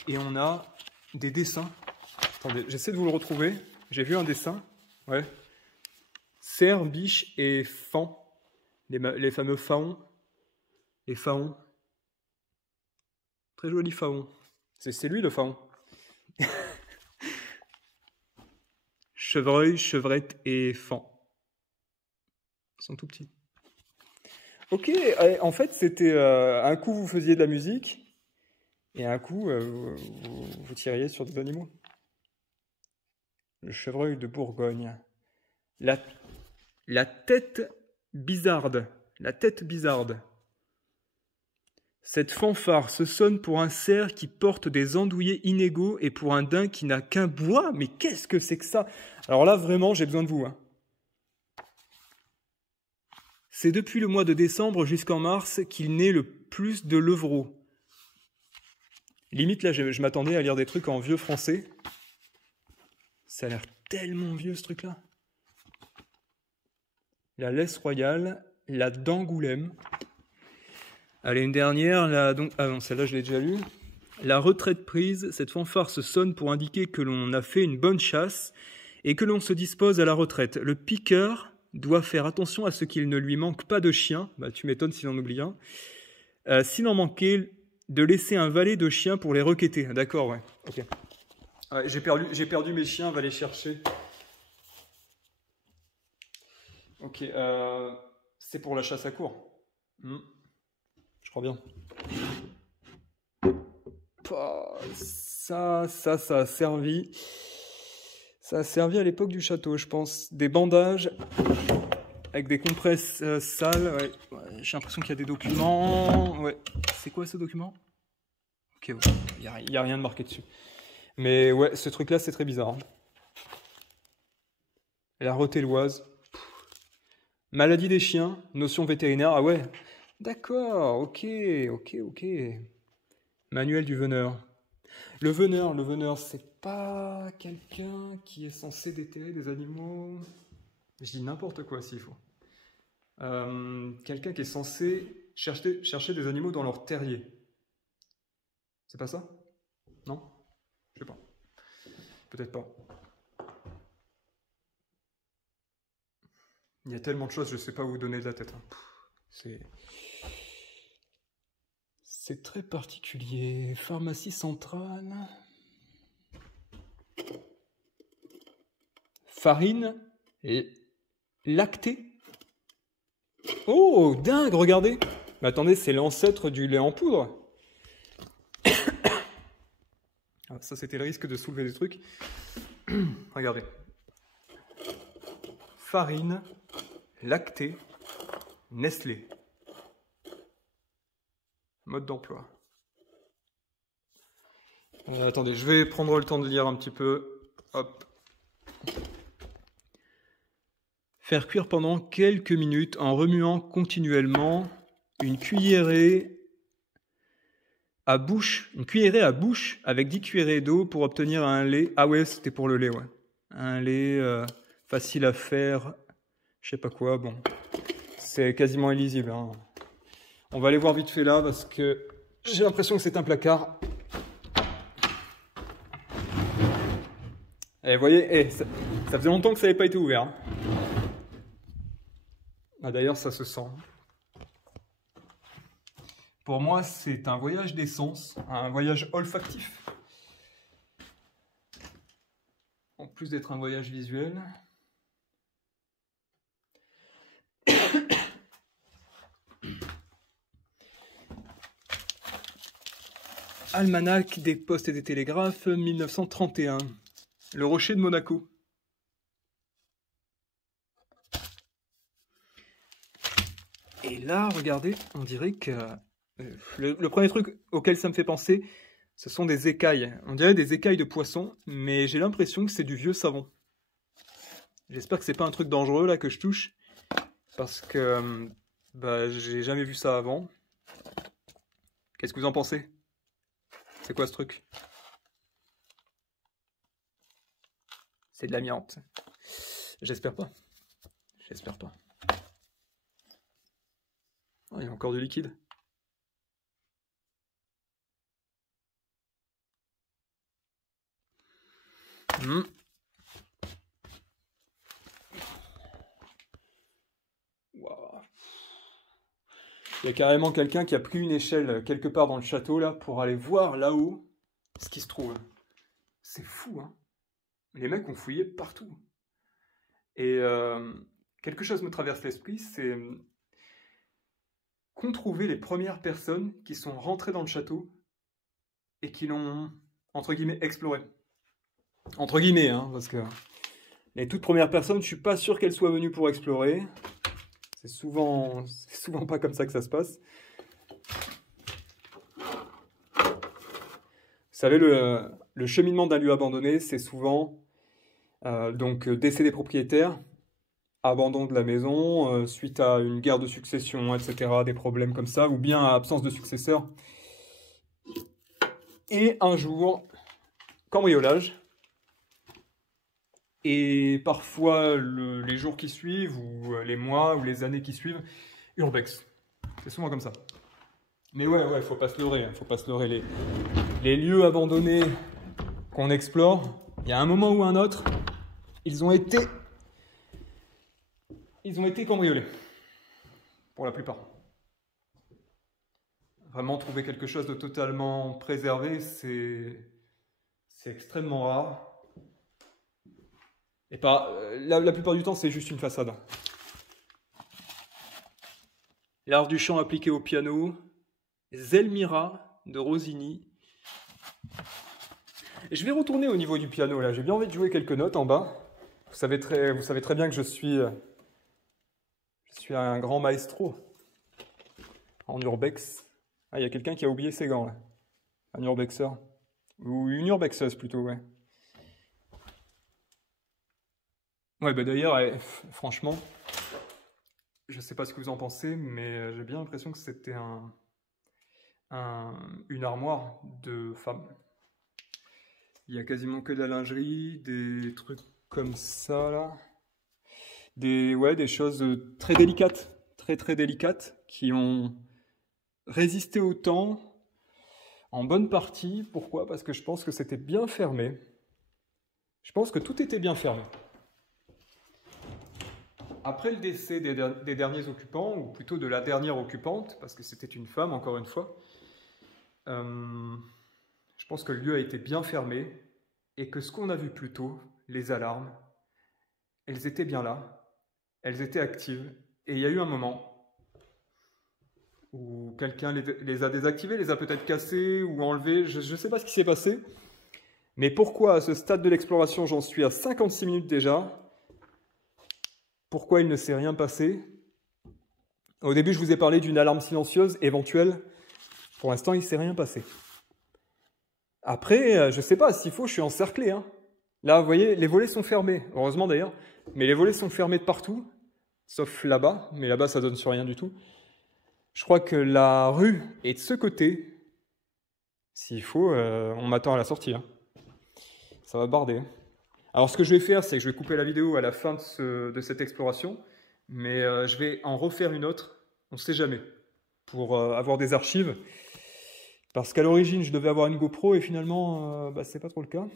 Et on a des dessins. Attendez, j'essaie de vous le retrouver. J'ai vu un dessin. Ouais. Cerf, biche et faon. Les fameux faons. Les faons. Très joli faon. C'est lui le faon. Chevreuil, chevrette et faon. Ils sont tout petits. Ok, en fait, c'était un coup vous faisiez de la musique et un coup vous tiriez sur des animaux. Le chevreuil de Bourgogne. La tête bizarde. La tête bizarde. Cette fanfare se sonne pour un cerf qui porte des andouillés inégaux et pour un daim qui n'a qu'un bois. Mais qu'est-ce que c'est que ça? Alors là, vraiment, j'ai besoin de vous. Hein. C'est depuis le mois de décembre jusqu'en mars qu'il naît le plus de levreaux. Limite, là, je m'attendais à lire des trucs en vieux français. Ça a l'air tellement vieux, ce truc-là. La laisse royale, la d'Angoulême. Allez, une dernière, ah non, celle-là, je l'ai déjà lue. La retraite prise, cette fanfare se sonne pour indiquer que l'on a fait une bonne chasse et que l'on se dispose à la retraite. Le piqueur doit faire attention à ce qu'il ne lui manque pas de chien. Bah, tu m'étonnes s'il en oublie un. S'il en manquait, de laisser un valet de chiens pour les requêter. D'accord, ouais. Ok. J'ai perdu mes chiens, on va les chercher. Ok, c'est pour la chasse à courre. Je crois bien. Ça a servi. Ça a servi à l'époque du château, je pense. Des bandages avec des compresses sales. Ouais. Ouais, j'ai l'impression qu'il y a des documents. Ouais. C'est quoi ce document? Ok, ouais. Il n'y a rien de marqué dessus. Mais ouais, ce truc-là, c'est très bizarre. Hein. La Rotelloise. Maladie des chiens, notion vétérinaire. Ah ouais. D'accord, ok. Manuel du veneur. Le veneur, c'est pas quelqu'un qui est censé déterrer des animaux. Je dis n'importe quoi s'il faut. Quelqu'un qui est censé chercher des animaux dans leur terrier. C'est pas ça? Non? Je sais pas. Peut-être pas. Il y a tellement de choses, je sais pas où vous donner de la tête. Hein. C'est très particulier. Pharmacie centrale. Farine et lacté. Oh, dingue, regardez. Mais attendez, c'est l'ancêtre du lait en poudre. Ah, ça, c'était le risque de soulever des trucs. Regardez. Farine, lacté, Nestlé. Mode d'emploi. Attendez, je vais prendre le temps de lire un petit peu. Hop. Faire cuire pendant quelques minutes en remuant continuellement une cuillerée à bouche avec 10 cuillerées d'eau pour obtenir un lait. Ah ouais, c'était pour le lait, ouais. Un lait facile à faire, je sais pas quoi, bon. C'est quasiment illisible. Hein. On va aller voir vite fait là parce que j'ai l'impression que c'est un placard. Et vous voyez, ça faisait longtemps que ça n'avait pas été ouvert. Hein. Ah, d'ailleurs, ça se sent. Pour moi, c'est un voyage des sens, un voyage olfactif. En plus d'être un voyage visuel. Almanach des postes et des télégraphes, 1931. Le rocher de Monaco. Et là, regardez, on dirait que... Le premier truc auquel ça me fait penser, ce sont des écailles. On dirait des écailles de poisson, mais j'ai l'impression que c'est du vieux savon. J'espère que c'est pas un truc dangereux là que je touche, parce que j'ai jamais vu ça avant. Qu'est-ce que vous en pensez? C'est quoi ce truc? C'est de l'amiante. J'espère pas. J'espère pas. Oh, il y a encore du liquide. Wow. Il y a carrément quelqu'un qui a pris une échelle quelque part dans le château là pour aller voir là-haut ce qui se trouve. C'est fou, hein. Les mecs ont fouillé partout. Et quelque chose me traverse l'esprit, c'est qu'ont trouvé les premières personnes qui sont rentrées dans le château et qui l'ont, entre guillemets, exploré. Entre guillemets, hein, parce que les toutes premières personnes, je suis pas sûr qu'elles soient venues pour explorer. C'est souvent pas comme ça que ça se passe. Vous savez, le cheminement d'un lieu abandonné, c'est souvent donc décès des propriétaires, abandon de la maison, suite à une guerre de succession, etc., des problèmes comme ça, ou bien absence de successeur. Et un jour, cambriolage. Et parfois, les jours qui suivent, ou les mois, ou les années qui suivent, urbex. C'est souvent comme ça. Mais ouais, faut pas se leurrer. Hein, faut pas se leurrer. Les lieux abandonnés qu'on explore, il y a un moment ou un autre, ils ont été cambriolés. Pour la plupart. Vraiment, trouver quelque chose de totalement préservé, c'est extrêmement rare. Et la plupart du temps, c'est juste une façade. L'art du chant appliqué au piano, Zelmira de Rossini. Et je vais retourner au niveau du piano, là. J'ai bien envie de jouer quelques notes en bas. Vous savez très bien que je suis un grand maestro en urbex. Ah, il y a quelqu'un qui a oublié ses gants, là. Un urbexeur. Ou une urbexeuse, plutôt, ouais. Ouais, bah d'ailleurs, franchement, je sais pas ce que vous en pensez, mais j'ai bien l'impression que c'était une armoire de femme. Il y a quasiment que de la lingerie, des trucs comme ça, là. Des choses très délicates, très délicates, qui ont résisté au temps, en bonne partie. Pourquoi? Parce que je pense que c'était bien fermé. Je pense que tout était bien fermé. Après le décès des derniers occupants, ou plutôt de la dernière occupante, parce que c'était une femme, encore une fois, je pense que le lieu a été bien fermé, et que ce qu'on a vu plus tôt, les alarmes, elles étaient bien là, elles étaient actives, et il y a eu un moment où quelqu'un les a désactivées, les a peut-être cassées ou enlevées, je ne sais pas ce qui s'est passé, mais pourquoi à ce stade de l'exploration, j'en suis à 56 minutes déjà, pourquoi il ne s'est rien passé? Au début, je vous ai parlé d'une alarme silencieuse éventuelle. Pour l'instant, il ne s'est rien passé. Après, je ne sais pas, s'il faut, je suis encerclé. Hein. Là, vous voyez, les volets sont fermés. Heureusement d'ailleurs. Mais les volets sont fermés de partout. Sauf là-bas. Mais là-bas, ça donne sur rien du tout. Je crois que la rue est de ce côté. S'il faut, on m'attend à la sortie. Hein. Ça va barder. Alors, ce que je vais faire, c'est que je vais couper la vidéo à la fin de cette exploration. Mais je vais en refaire une autre. On ne sait jamais. Pour avoir des archives. Parce qu'à l'origine, je devais avoir une GoPro et finalement, c'est pas trop le cas.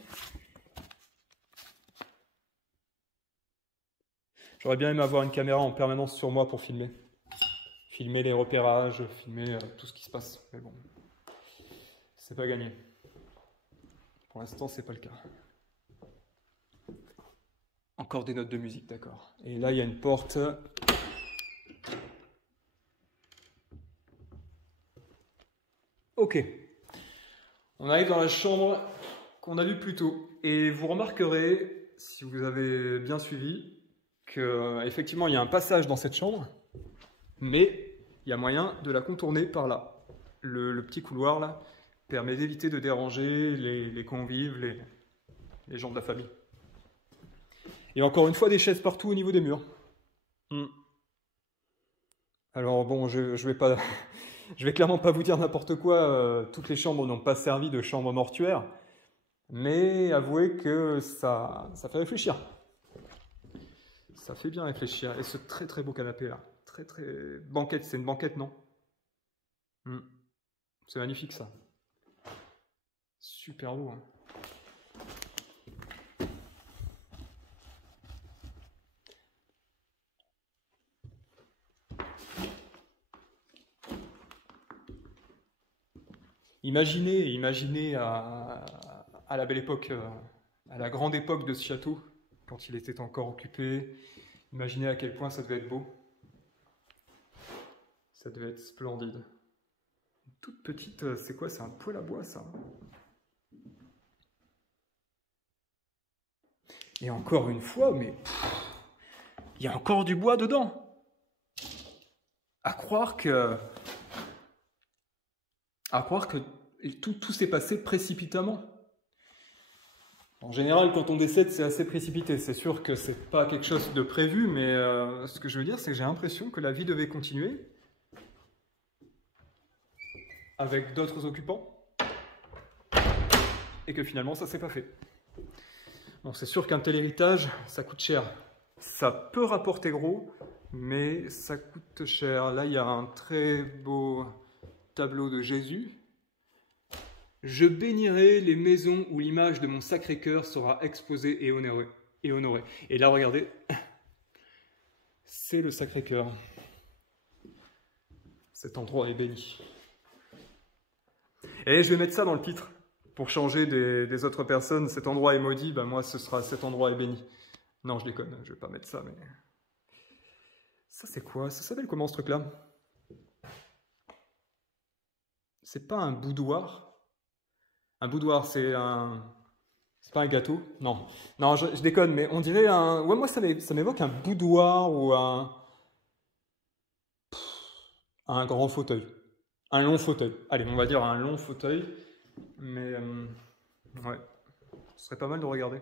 J'aurais bien aimé avoir une caméra en permanence sur moi pour filmer. Filmer les repérages, filmer tout ce qui se passe. Mais bon, c'est pas gagné. Pour l'instant, c'est pas le cas. Encore des notes de musique, d'accord. Et là, il y a une porte. Ok. On arrive dans la chambre qu'on a vue plus tôt. Et vous remarquerez, si vous avez bien suivi, qu'effectivement, il y a un passage dans cette chambre, mais il y a moyen de la contourner par là. Le petit couloir, là, permet d'éviter de déranger les convives, les gens de la famille. Et encore une fois, des chaises partout au niveau des murs. Alors bon, je vais pas... Je vais clairement pas vous dire n'importe quoi, toutes les chambres n'ont pas servi de chambre mortuaire, mais avouez que ça fait réfléchir. Ça fait bien réfléchir. Et ce très beau canapé là, très banquette, c'est une banquette non? C'est magnifique ça. Super beau. Hein. Imaginez à la belle époque, à la grande époque de ce château, quand il était encore occupé. Imaginez à quel point ça devait être beau. Ça devait être splendide. Une toute petite, c'est quoi? C'est un poêle à bois ça? Et encore une fois, mais il y a encore du bois dedans. À croire que tout s'est passé précipitamment. En général, quand on décède, c'est assez précipité. C'est sûr que c'est pas quelque chose de prévu, mais ce que je veux dire, c'est que j'ai l'impression que la vie devait continuer avec d'autres occupants et que finalement, ça s'est pas fait. Bon, c'est sûr qu'un tel héritage, ça coûte cher. Ça peut rapporter gros, mais ça coûte cher. Là, il y a un très beau tableau de Jésus. Je bénirai les maisons où l'image de mon Sacré-Cœur sera exposée et honorée. Et là, regardez, c'est le Sacré-Cœur. Cet endroit est béni. Et je vais mettre ça dans le titre, pour changer des autres personnes. Cet endroit est maudit, ben moi, ce sera cet endroit est béni. Non, je déconne, je vais pas mettre ça, mais... Ça, c'est quoi? Ça s'appelle comment, ce truc-là? C'est pas un boudoir? Un boudoir, c'est un C'est pas un gâteau? Non. Non, je déconne, mais on dirait un... Ouais, moi, ça m'évoque un boudoir ou un grand fauteuil. Un long fauteuil. Allez, on va dire un long fauteuil. Mais, ouais. Ce serait pas mal de regarder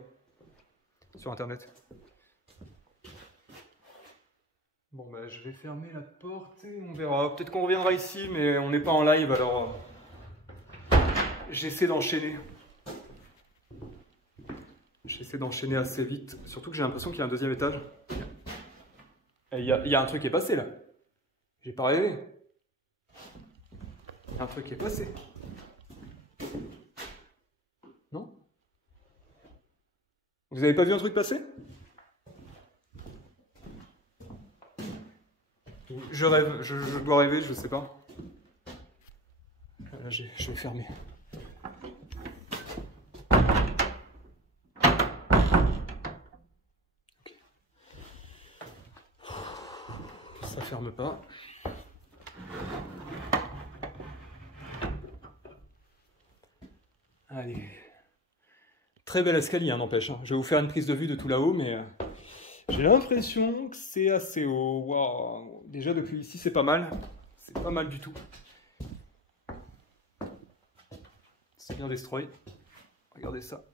sur Internet. Bon, bah, je vais fermer la porte et on verra. Peut-être qu'on reviendra ici, mais on n'est pas en live, alors j'essaie d'enchaîner. J'essaie d'enchaîner assez vite. Surtout que j'ai l'impression qu'il y a un deuxième étage. Il y a un truc qui est passé là. J'ai pas rêvé. Il y a un truc qui est passé. Non? Vous avez pas vu un truc passer? Je rêve, je dois rêver, je sais pas. Là, je vais fermer. Okay. Ça ferme pas. Allez. Très bel escalier, hein, n'empêche. Je vais vous faire une prise de vue de tout là-haut, mais j'ai l'impression que c'est assez haut. Wow. Déjà, depuis ici, c'est pas mal. C'est pas mal du tout. C'est bien destroy. Regardez ça.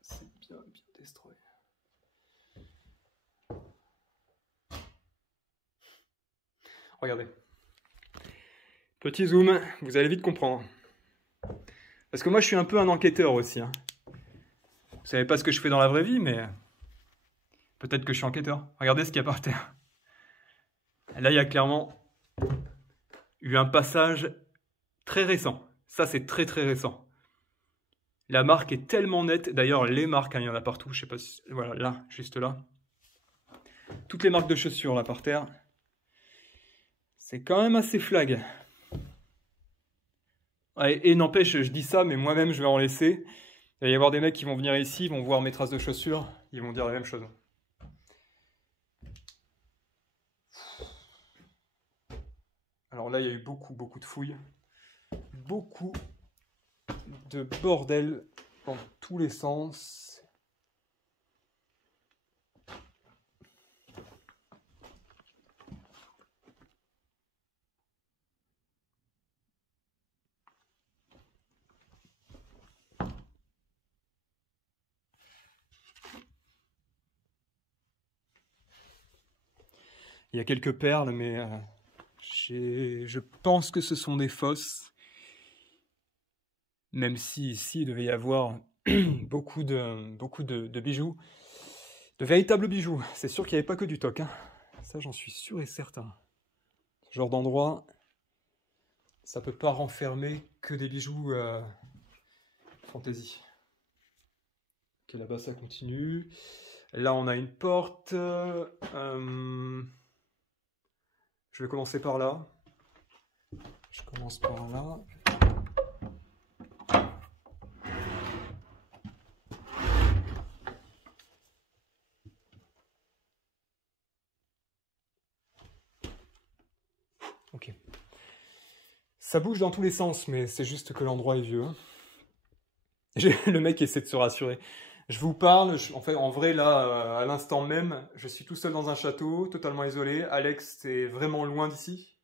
C'est bien destroy. Regardez. Petit zoom, vous allez vite comprendre. Parce que moi, je suis un peu un enquêteur aussi. Hein. Vous savez pas ce que je fais dans la vraie vie, mais peut-être que je suis enquêteur. Regardez ce qu'il y a par terre. Là, il y a clairement eu un passage très récent. Ça, c'est très très récent. La marque est tellement nette. D'ailleurs, les marques, hein, il y en a partout. Je sais pas si... Voilà, là, juste là. Toutes les marques de chaussures, là, par terre. C'est quand même assez flag. Ouais, et n'empêche, je dis ça, mais moi-même, je vais en laisser. Il va y avoir des mecs qui vont venir ici, ils vont voir mes traces de chaussures. Ils vont dire la même chose. Alors là, il y a eu beaucoup de fouilles. Beaucoup de bordel dans tous les sens. Il y a quelques perles, mais je pense que ce sont des fosses. Même si ici, il devait y avoir beaucoup de bijoux. De véritables bijoux. C'est sûr qu'il n'y avait pas que du toc. Hein. Ça, j'en suis sûr et certain. Ce genre d'endroit, ça peut pas renfermer que des bijoux fantaisie. Ok, là-bas, ça continue. Là, on a une porte. Je vais commencer par là. Je commence par là. Ok. Ça bouge dans tous les sens, mais c'est juste que l'endroit est vieux. Hein. Le mec essaie de se rassurer. Je vous parle, en vrai, là, à l'instant même, je suis tout seul dans un château, totalement isolé. Alex est vraiment loin d'ici.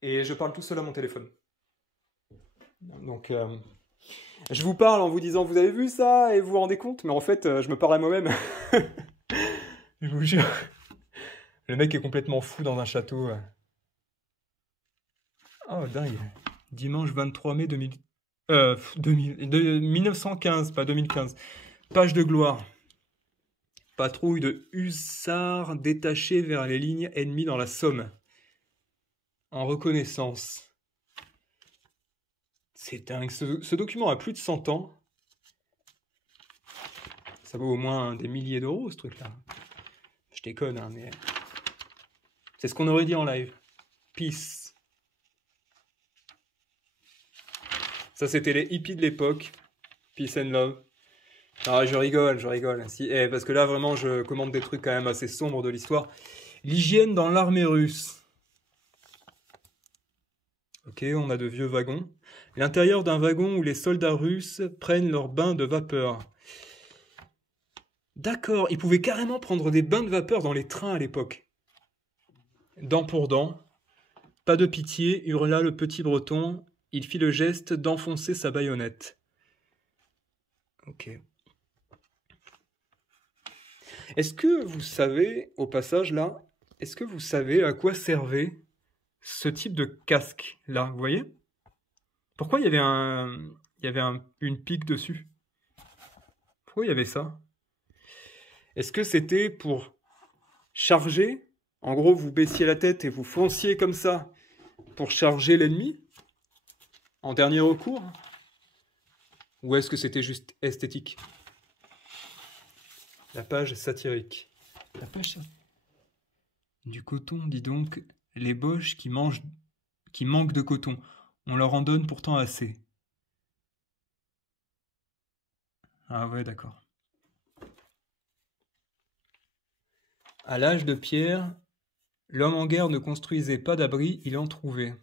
Et je parle tout seul à mon téléphone. Donc, je vous parle en vous disant, vous avez vu ça et vous vous rendez compte? Mais en fait, je me parle à moi-même. Je vous jure. Le mec est complètement fou dans un château. Oh, dingue. Dimanche 23 mai 1915, pas 2015. Page de gloire. Patrouille de hussards détachés vers les lignes ennemies dans la Somme. En reconnaissance. C'est dingue. Ce document a plus de 100 ans. Ça vaut au moins des milliers d'euros, ce truc-là. Je déconne, hein, mais... C'est ce qu'on aurait dit en live. Peace. Ça, c'était les hippies de l'époque. Peace and love. Ah, je rigole. Si, parce que là, vraiment, je commande des trucs quand même assez sombres de l'histoire. L'hygiène dans l'armée russe. Ok, on a de vieux wagons. L'intérieur d'un wagon où les soldats russes prennent leur bain de vapeur. D'accord, ils pouvaient carrément prendre des bains de vapeur dans les trains à l'époque. Dent pour dent. Pas de pitié, hurla le petit Breton. Il fit le geste d'enfoncer sa baïonnette. Ok. Est-ce que vous savez, au passage là, est-ce que vous savez à quoi servait ce type de casque là, vous voyez? Pourquoi une pique dessus? Pourquoi il y avait ça? Est-ce que c'était pour charger? En gros, vous baissiez la tête et vous fonciez comme ça pour charger l'ennemi? En dernier recours? Ou est-ce que c'était juste esthétique? La page satirique. La page satirique. Du coton, dis donc, les boches qui manquent de coton. On leur en donne pourtant assez. Ah ouais, d'accord. À l'âge de pierre, l'homme en guerre ne construisait pas d'abri, il en trouvait.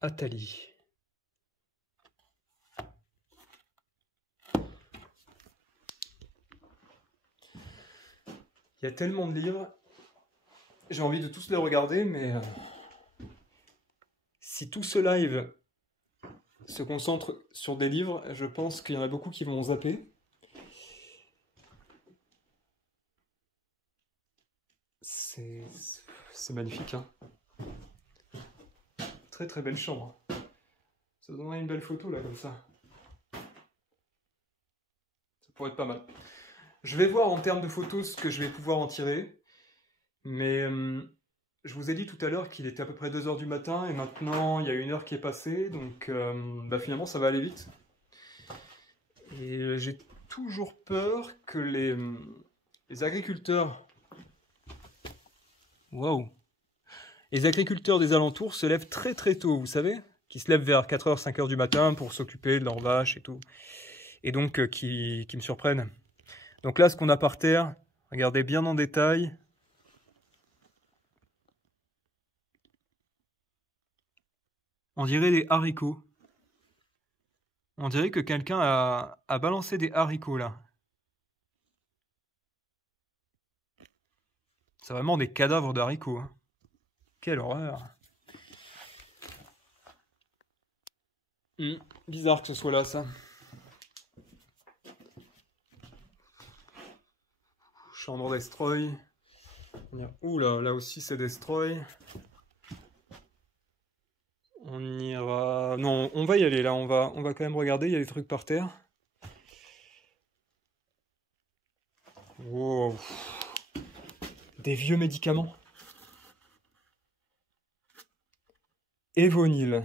Attali. Il y a tellement de livres, j'ai envie de tous les regarder, mais si tout ce live se concentre sur des livres, je pense qu'il y en a beaucoup qui vont zapper. C'est magnifique, hein. Très très belle chambre. Ça donnerait une belle photo là, comme ça. Ça pourrait être pas mal. Je vais voir en termes de photos ce que je vais pouvoir en tirer. Mais je vous ai dit tout à l'heure qu'il était à peu près 2 h du matin et maintenant il y a 1 heure qui est passée. Donc finalement ça va aller vite. Et j'ai toujours peur que les agriculteurs... Waouh! Les agriculteurs des alentours se lèvent très très tôt, vous savez? Qui se lèvent vers 4 h, 5 h du matin pour s'occuper de leurs vaches et tout. Et donc qui me surprennent. Donc là, ce qu'on a par terre, regardez bien en détail. On dirait des haricots. On dirait que quelqu'un a balancé des haricots là. C'est vraiment des cadavres d'haricots, hein. Quelle horreur. Bizarre que ce soit là, ça. Chambre destroy. Ouh là aussi c'est destroy. On ira... Non, on va y aller là, on va quand même regarder, il y a des trucs par terre. Wow. Des vieux médicaments. Evonil.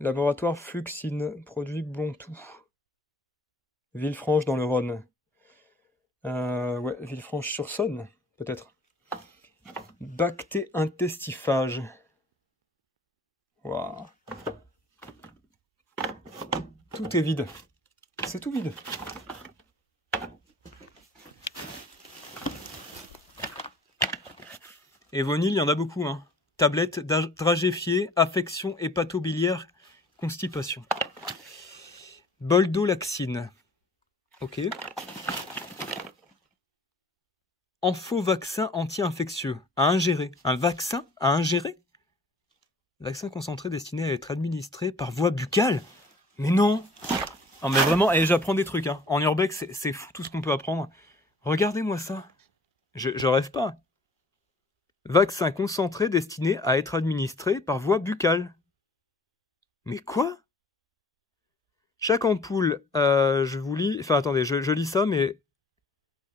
Laboratoire Fluxine, produit Blontou. Villefranche dans le Rhône. Ouais, Villefranche-sur-Saône, peut-être. Bacté-intestiphage. Waouh. Tout est vide. C'est tout vide. Evonil, il y en a beaucoup, hein. Tablette dragéfiée, affection hépatobiliaire, constipation. Boldolaxine. Ok. Amphovaccin anti-infectieux. À ingérer. Un vaccin à ingérer? Vaccin concentré destiné à être administré par voie buccale? Mais non! Non mais vraiment, j'apprends des trucs, hein. En urbex, c'est fou tout ce qu'on peut apprendre. Regardez-moi ça. Je rêve pas. Vaccin concentré destiné à être administré par voie buccale. Mais quoi? Chaque ampoule, je vous lis... Enfin, attendez, je lis ça, mais...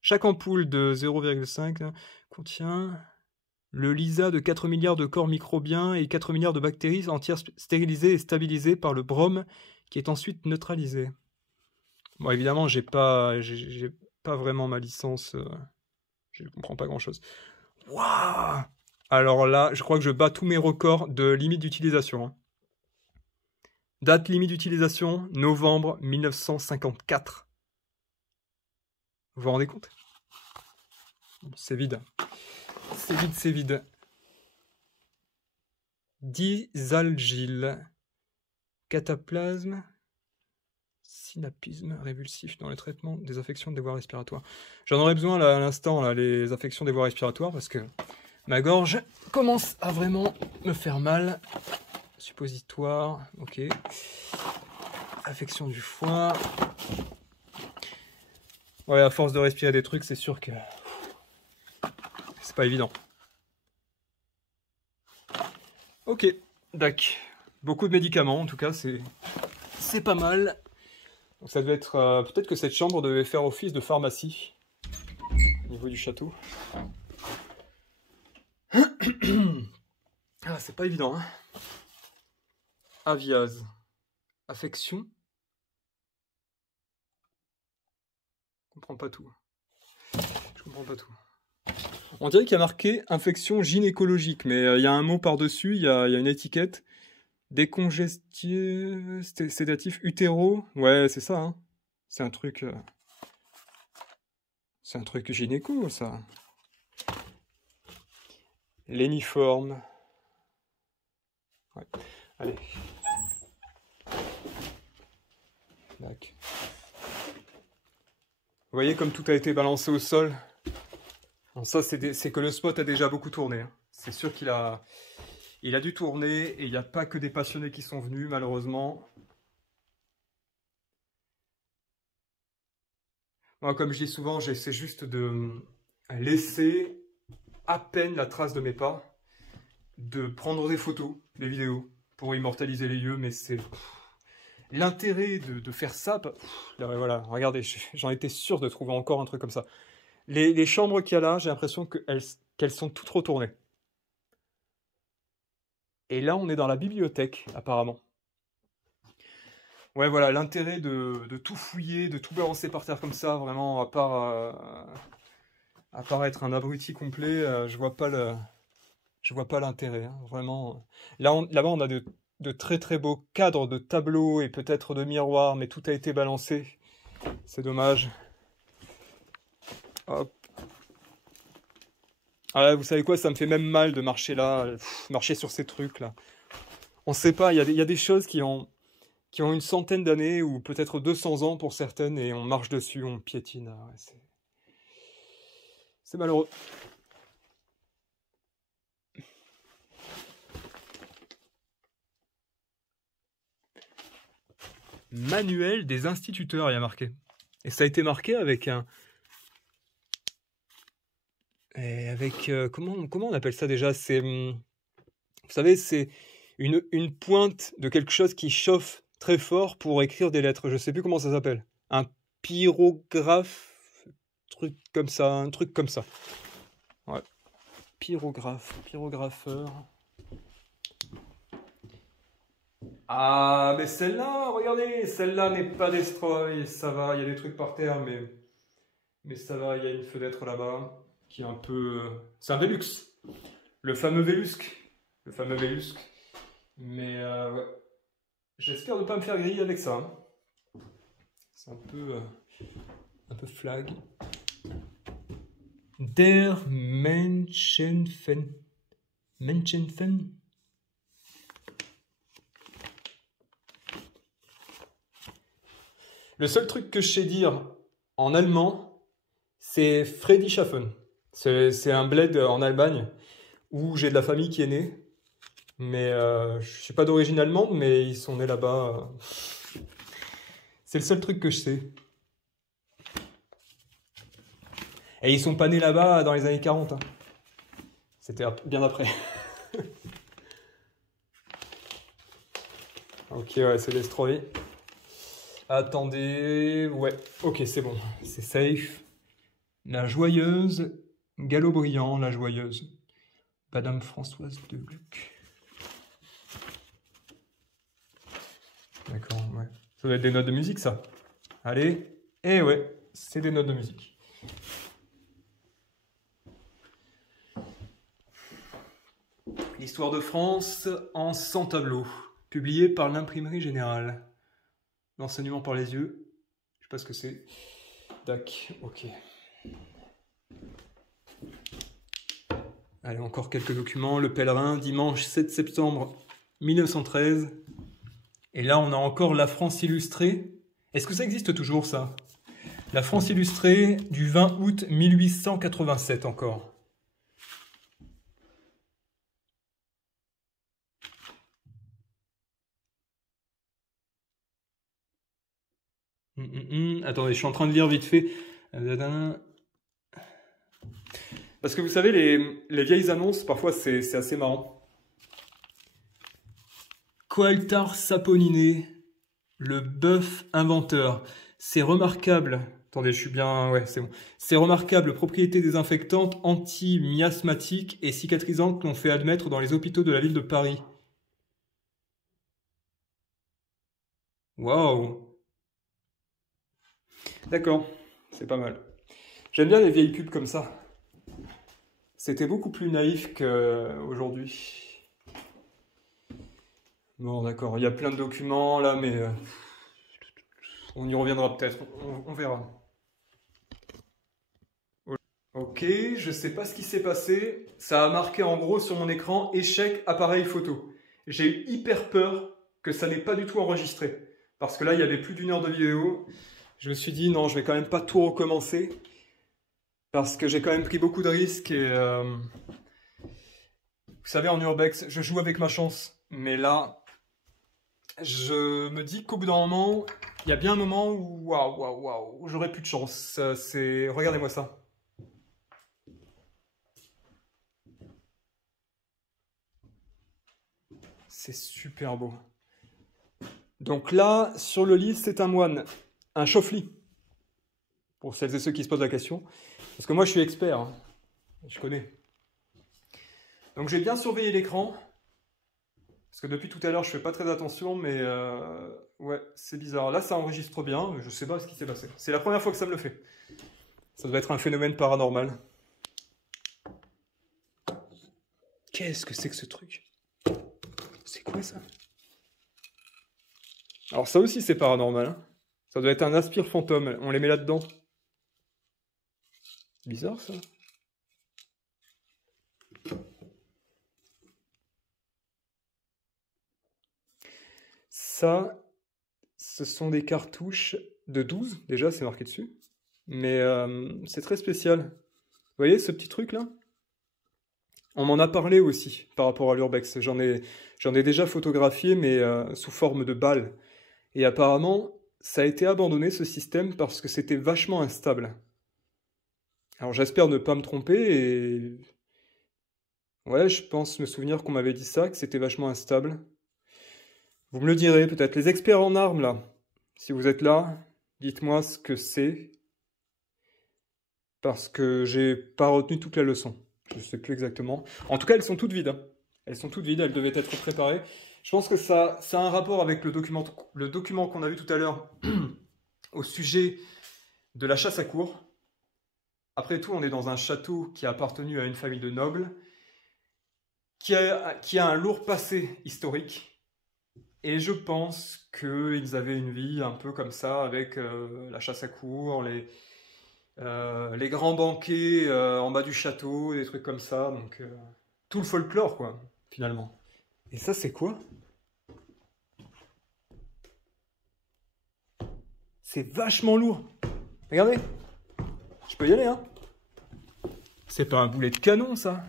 Chaque ampoule de 0,5 contient le lisa de 4 milliards de corps microbiens et 4 milliards de bactéries entières stérilisées et stabilisées par le brome qui est ensuite neutralisé. Bon, évidemment, j'ai pas vraiment ma licence. Je comprends pas grand-chose. Waouh! Alors là, je crois que je bats tous mes records de limite d'utilisation, hein. Date limite d'utilisation, novembre 1954. Vous vous rendez compte? C'est vide. C'est vide, c'est vide. Disalgyle. Cataplasme. Synapisme révulsif dans le traitement des affections des voies respiratoires. J'en aurais besoin là, à l'instant, là, les affections des voies respiratoires, parce que ma gorge commence à vraiment me faire mal. Suppositoire, ok. Affection du foie. Ouais, à force de respirer des trucs, c'est sûr que c'est pas évident. Ok, d'accord. Beaucoup de médicaments, en tout cas, c'est pas mal. Donc ça devait être... peut-être que cette chambre devait faire office de pharmacie au niveau du château. Ah, c'est pas évident, hein. Aviase. Affection. Je comprends pas tout. Je comprends pas tout. On dirait qu'il y a marqué infection gynécologique, mais il y a un mot par-dessus, il y a une étiquette. Décongestif, sédatif, utéro. Ouais, c'est ça, hein. C'est un truc... c'est un truc gynéco, ça. Léniforme. Ouais. Allez. Tac. Vous voyez comme tout a été balancé au sol. Bon, ça, c'est que le spot a déjà beaucoup tourné, hein. C'est sûr qu'il a dû tourner, et il n'y a pas que des passionnés qui sont venus, malheureusement. Moi, comme je dis souvent, j'essaie juste de laisser à peine la trace de mes pas, de prendre des photos, des vidéos, pour immortaliser les lieux, mais c'est... L'intérêt de faire ça... Là, voilà, regardez, j'en étais sûr de trouver encore un truc comme ça. Les chambres qu'il y a là, j'ai l'impression qu'elles sont toutes retournées. Et là, on est dans la bibliothèque, apparemment. Ouais, voilà, l'intérêt de tout fouiller, de tout balancer par terre comme ça, vraiment, à part être un abruti complet, je vois pas l'intérêt, hein, vraiment. Là-bas, on a de très très beaux cadres de tableaux et peut-être de miroirs, mais tout a été balancé. C'est dommage. Hop. Ah, vous savez quoi, ça me fait même mal de marcher là, marcher sur ces trucs là. On sait pas, il y a des choses qui ont une centaine d'années ou peut-être 200 ans pour certaines, et on marche dessus, on piétine. Ah ouais, c'est malheureux. Manuel des instituteurs, il y a marqué. Et ça a été marqué avec un... comment on appelle ça déjà? C'est... Vous savez, c'est une pointe de quelque chose qui chauffe très fort pour écrire des lettres. Je sais plus comment ça s'appelle. Un pyrographe, un truc comme ça. Ouais. Pyrographeur. Ah, mais celle-là, regardez, celle-là n'est pas destroy, ça va, il y a des trucs par terre, mais ça va, il y a une fenêtre là-bas, qui est un peu... C'est un Velux, le fameux Vélusque. Mais ouais. J'espère ne pas me faire griller avec ça, hein. C'est un peu flag. Der Menschenfen. Le seul truc que je sais dire en allemand, c'est Friedrichshafen. C'est un bled en Allemagne où j'ai de la famille qui est née. Mais je suis pas d'origine allemande, mais ils sont nés là-bas. C'est le seul truc que je sais. Et ils sont pas nés là-bas dans les années 40. Hein. C'était bien après. Ok, ouais, c'est destroy. Attendez... Ouais, ok, c'est bon. C'est safe. La joyeuse. Galop brillant, la joyeuse. Madame Françoise de Gluck. D'accord, ouais. Ça doit être des notes de musique, ça. Allez. Et ouais, c'est des notes de musique. L'histoire de France en 100 tableaux. publié par l'Imprimerie Générale. L'enseignement par les yeux. Je sais pas ce que c'est. Tac, ok. Allez, encore quelques documents. Le Pèlerin, dimanche 7 septembre 1913. Et là, on a encore la France illustrée. Est-ce que ça existe toujours, ça? La France illustrée du 20 août 1887 encore. Attendez, je suis en train de lire vite fait. Parce que vous savez, les vieilles annonces, parfois, c'est assez marrant. Coaltar Saponiné, le bœuf inventeur. C'est remarquable. Attendez, je suis bien... Ouais, c'est bon. C'est remarquable, propriété désinfectante, anti-miasmatique et cicatrisante que l'on fait admettre dans les hôpitaux de la ville de Paris. Waouh! D'accord, c'est pas mal. J'aime bien les vieilles pubs comme ça. C'était beaucoup plus naïf qu'aujourd'hui. Bon, d'accord, il y a plein de documents là, mais on y reviendra peut-être, on verra. Ok, je sais pas ce qui s'est passé. Ça a marqué en gros sur mon écran échec appareil photo. J'ai eu hyper peur que ça n'ait pas du tout enregistré. Parce que là, il y avait plus d'1 heure de vidéo. Je me suis dit non, je vais quand même pas tout recommencer. Parce que j'ai quand même pris beaucoup de risques et... Vous savez, en urbex, je joue avec ma chance. Mais là, je me dis qu'au bout d'un moment, il y a bien un moment où waouh, j'aurais plus de chance. Regardez-moi ça. C'est super beau. Donc là, sur le lit, c'est un moine, un chauffe-lit. Pour celles et ceux qui se posent la question. Parce que moi, je suis expert. Hein. Je connais. Donc j'ai bien surveillé l'écran. Parce que depuis tout à l'heure, je fais pas très attention, mais ouais, c'est bizarre. Là, ça enregistre bien, mais je sais pas ce qui s'est passé. C'est la première fois que ça me le fait. Ça doit être un phénomène paranormal. Qu'est-ce que c'est que ce truc? C'est quoi ça? Alors ça aussi, c'est paranormal. Hein. Ça doit être un aspire fantôme. On les met là-dedans. Bizarre, ça. Ça, ce sont des cartouches de 12. Déjà, c'est marqué dessus. Mais c'est très spécial. Vous voyez ce petit truc-là? On m'en a parlé aussi par rapport à l'urbex. J'en ai déjà photographié, mais sous forme de balles. Et apparemment, ça a été abandonné, ce système, parce que c'était vachement instable. Alors j'espère ne pas me tromper, et... Ouais, je pense me souvenir qu'on m'avait dit ça, que c'était vachement instable. Vous me le direz, peut-être. Les experts en armes, là, si vous êtes là, dites-moi ce que c'est. Parce que j'ai pas retenu toute la leçon. Je sais plus exactement. En tout cas, elles sont toutes vides. Hein. Elles sont toutes vides, elles devaient être préparées. Je pense que ça a un rapport avec le document qu'on a vu tout à l'heure au sujet de la chasse à courre. Après tout, on est dans un château qui a appartenu à une famille de nobles, qui a un lourd passé historique. Et je pense qu'ils avaient une vie un peu comme ça, avec la chasse à courre, les grands banquets en bas du château, des trucs comme ça. Donc, tout le folklore, quoi, finalement. Et ça, c'est quoi? C'est vachement lourd. Regardez. Je peux y aller, hein? C'est pas un boulet de canon, ça.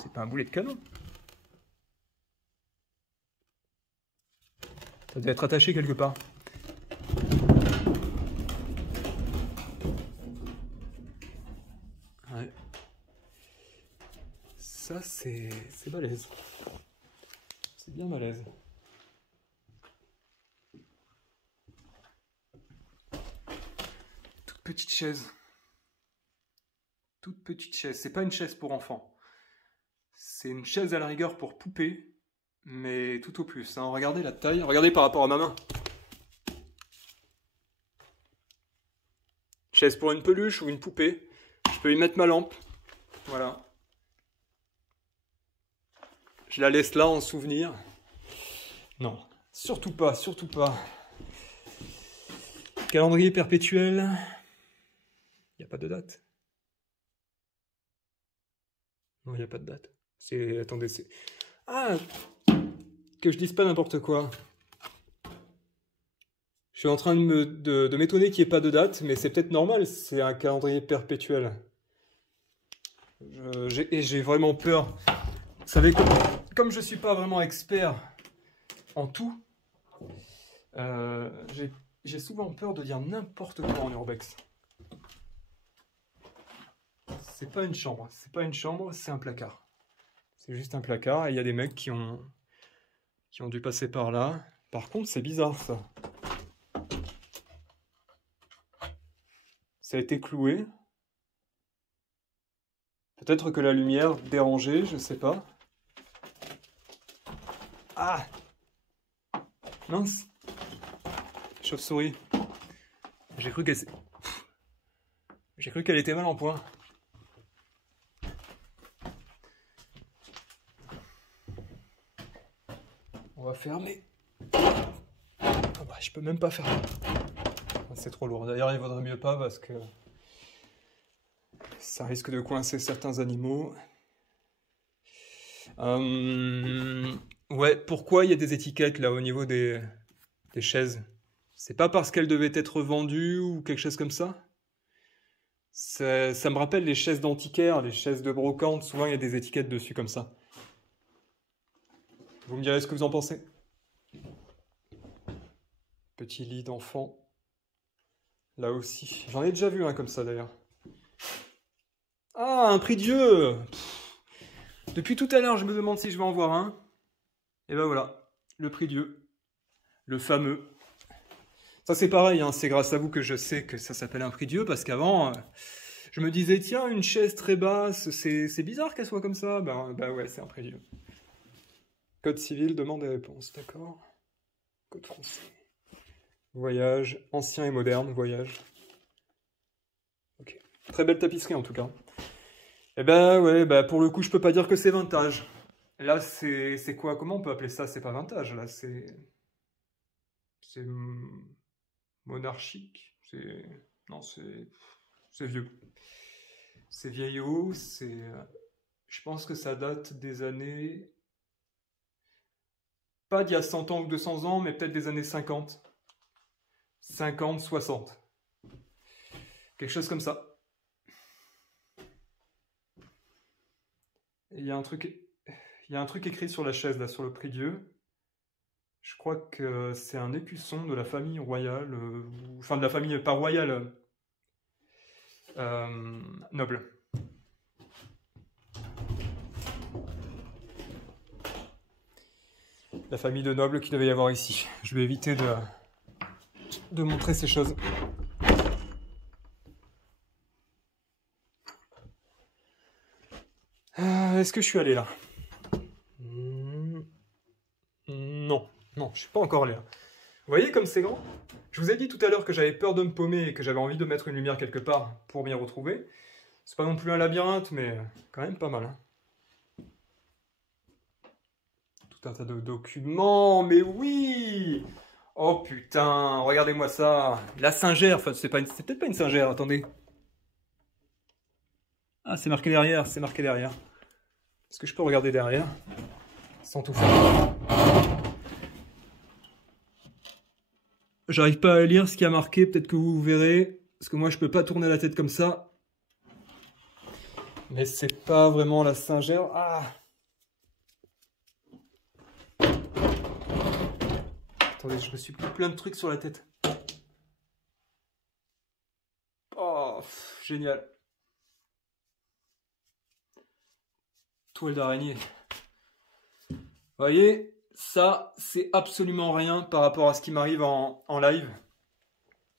C'est pas un boulet de canon. Ça doit être attaché quelque part. Ouais. Ça, c'est balèze. C'est bien balèze. Toute petite chaise. Toute petite chaise. C'est pas une chaise pour enfants. C'est une chaise à la rigueur pour poupée. Mais tout au plus. Hein. Regardez la taille. Regardez par rapport à ma main. Chaise pour une peluche ou une poupée. Je peux y mettre ma lampe. Voilà. Je la laisse là en souvenir. Non, surtout pas, surtout pas. Calendrier perpétuel. Il n'y a pas de date. Non, il n'y a pas de date. Attendez, c'est... Ah! Que je dise pas n'importe quoi. Je suis en train de m'étonner qu'il n'y ait pas de date, mais c'est peut-être normal, c'est un calendrier perpétuel. J'ai vraiment peur. Vous savez, comme je ne suis pas vraiment expert en tout, j'ai souvent peur de dire n'importe quoi en urbex. C'est pas une chambre, c'est un placard. C'est juste un placard et il y a des mecs qui ont dû passer par là. Par contre, c'est bizarre ça. Ça a été cloué. Peut-être que la lumière dérangeait, je sais pas. Ah! Mince! Chauve-souris. J'ai cru qu'elle était mal en point. On va fermer. Ah bah, je peux même pas faire. C'est trop lourd. D'ailleurs, il vaudrait mieux pas parce que ça risque de coincer certains animaux. Ouais, pourquoi il y a des étiquettes là au niveau des chaises? C'est pas parce qu'elles devaient être vendues ou quelque chose comme ça? Ça me rappelle les chaises d'antiquaire, les chaises de brocante. Souvent, il y a des étiquettes dessus comme ça. Vous me direz ce que vous en pensez. Petit lit d'enfant. Là aussi. J'en ai déjà vu un comme ça d'ailleurs. Ah, un prie-dieu! Depuis tout à l'heure, je me demande si je vais en voir un. Et ben voilà, le prie-dieu. Le fameux. Ça c'est pareil, hein, c'est grâce à vous que je sais que ça s'appelle un prie-dieu, parce qu'avant, je me disais, tiens, une chaise très basse, c'est bizarre qu'elle soit comme ça. Ben ouais, c'est un prie-dieu. Code civil, demande et réponse, d'accord. Code français. Voyage, ancien et moderne, voyage. Ok. Très belle tapisserie en tout cas. Eh ben ouais, bah pour le coup, je peux pas dire que c'est vintage. Là, c'est quoi? Comment on peut appeler ça? C'est pas vintage, là, c'est monarchique. Non, c'est vieux. C'est vieillot, je pense que ça date des années... Pas d'il y a 100 ans ou 200 ans, mais peut-être des années 50. 50, 60. Quelque chose comme ça. Il y a un truc écrit sur la chaise, là, sur le prie-dieu. Je crois que c'est un écusson de la famille royale, enfin de la famille, pas royale, noble. La famille de nobles qu'il devait y avoir ici. Je vais éviter de montrer ces choses. Est-ce que je suis allé là? Non, non, je suis pas encore allé là. Vous voyez comme c'est grand? Je vous ai dit tout à l'heure que j'avais peur de me paumer et que j'avais envie de mettre une lumière quelque part pour m'y retrouver. C'est pas non plus un labyrinthe, mais quand même pas mal. Hein. Tout un tas de documents, mais oui! Oh putain, regardez-moi ça! La Singère, enfin c'est peut-être pas une Singère, attendez. Ah, c'est marqué derrière, c'est marqué derrière. Est-ce que je peux regarder derrière? Sans tout faire. J'arrive pas à lire ce qu'il y a marqué, peut-être que vous verrez. Parce que moi je peux pas tourner la tête comme ça. Mais c'est pas vraiment la Singère. Ah! Attendez, je me suis pris plein de trucs sur la tête. Oh, génial. Toile d'araignée. Vous voyez, ça, c'est absolument rien par rapport à ce qui m'arrive en live.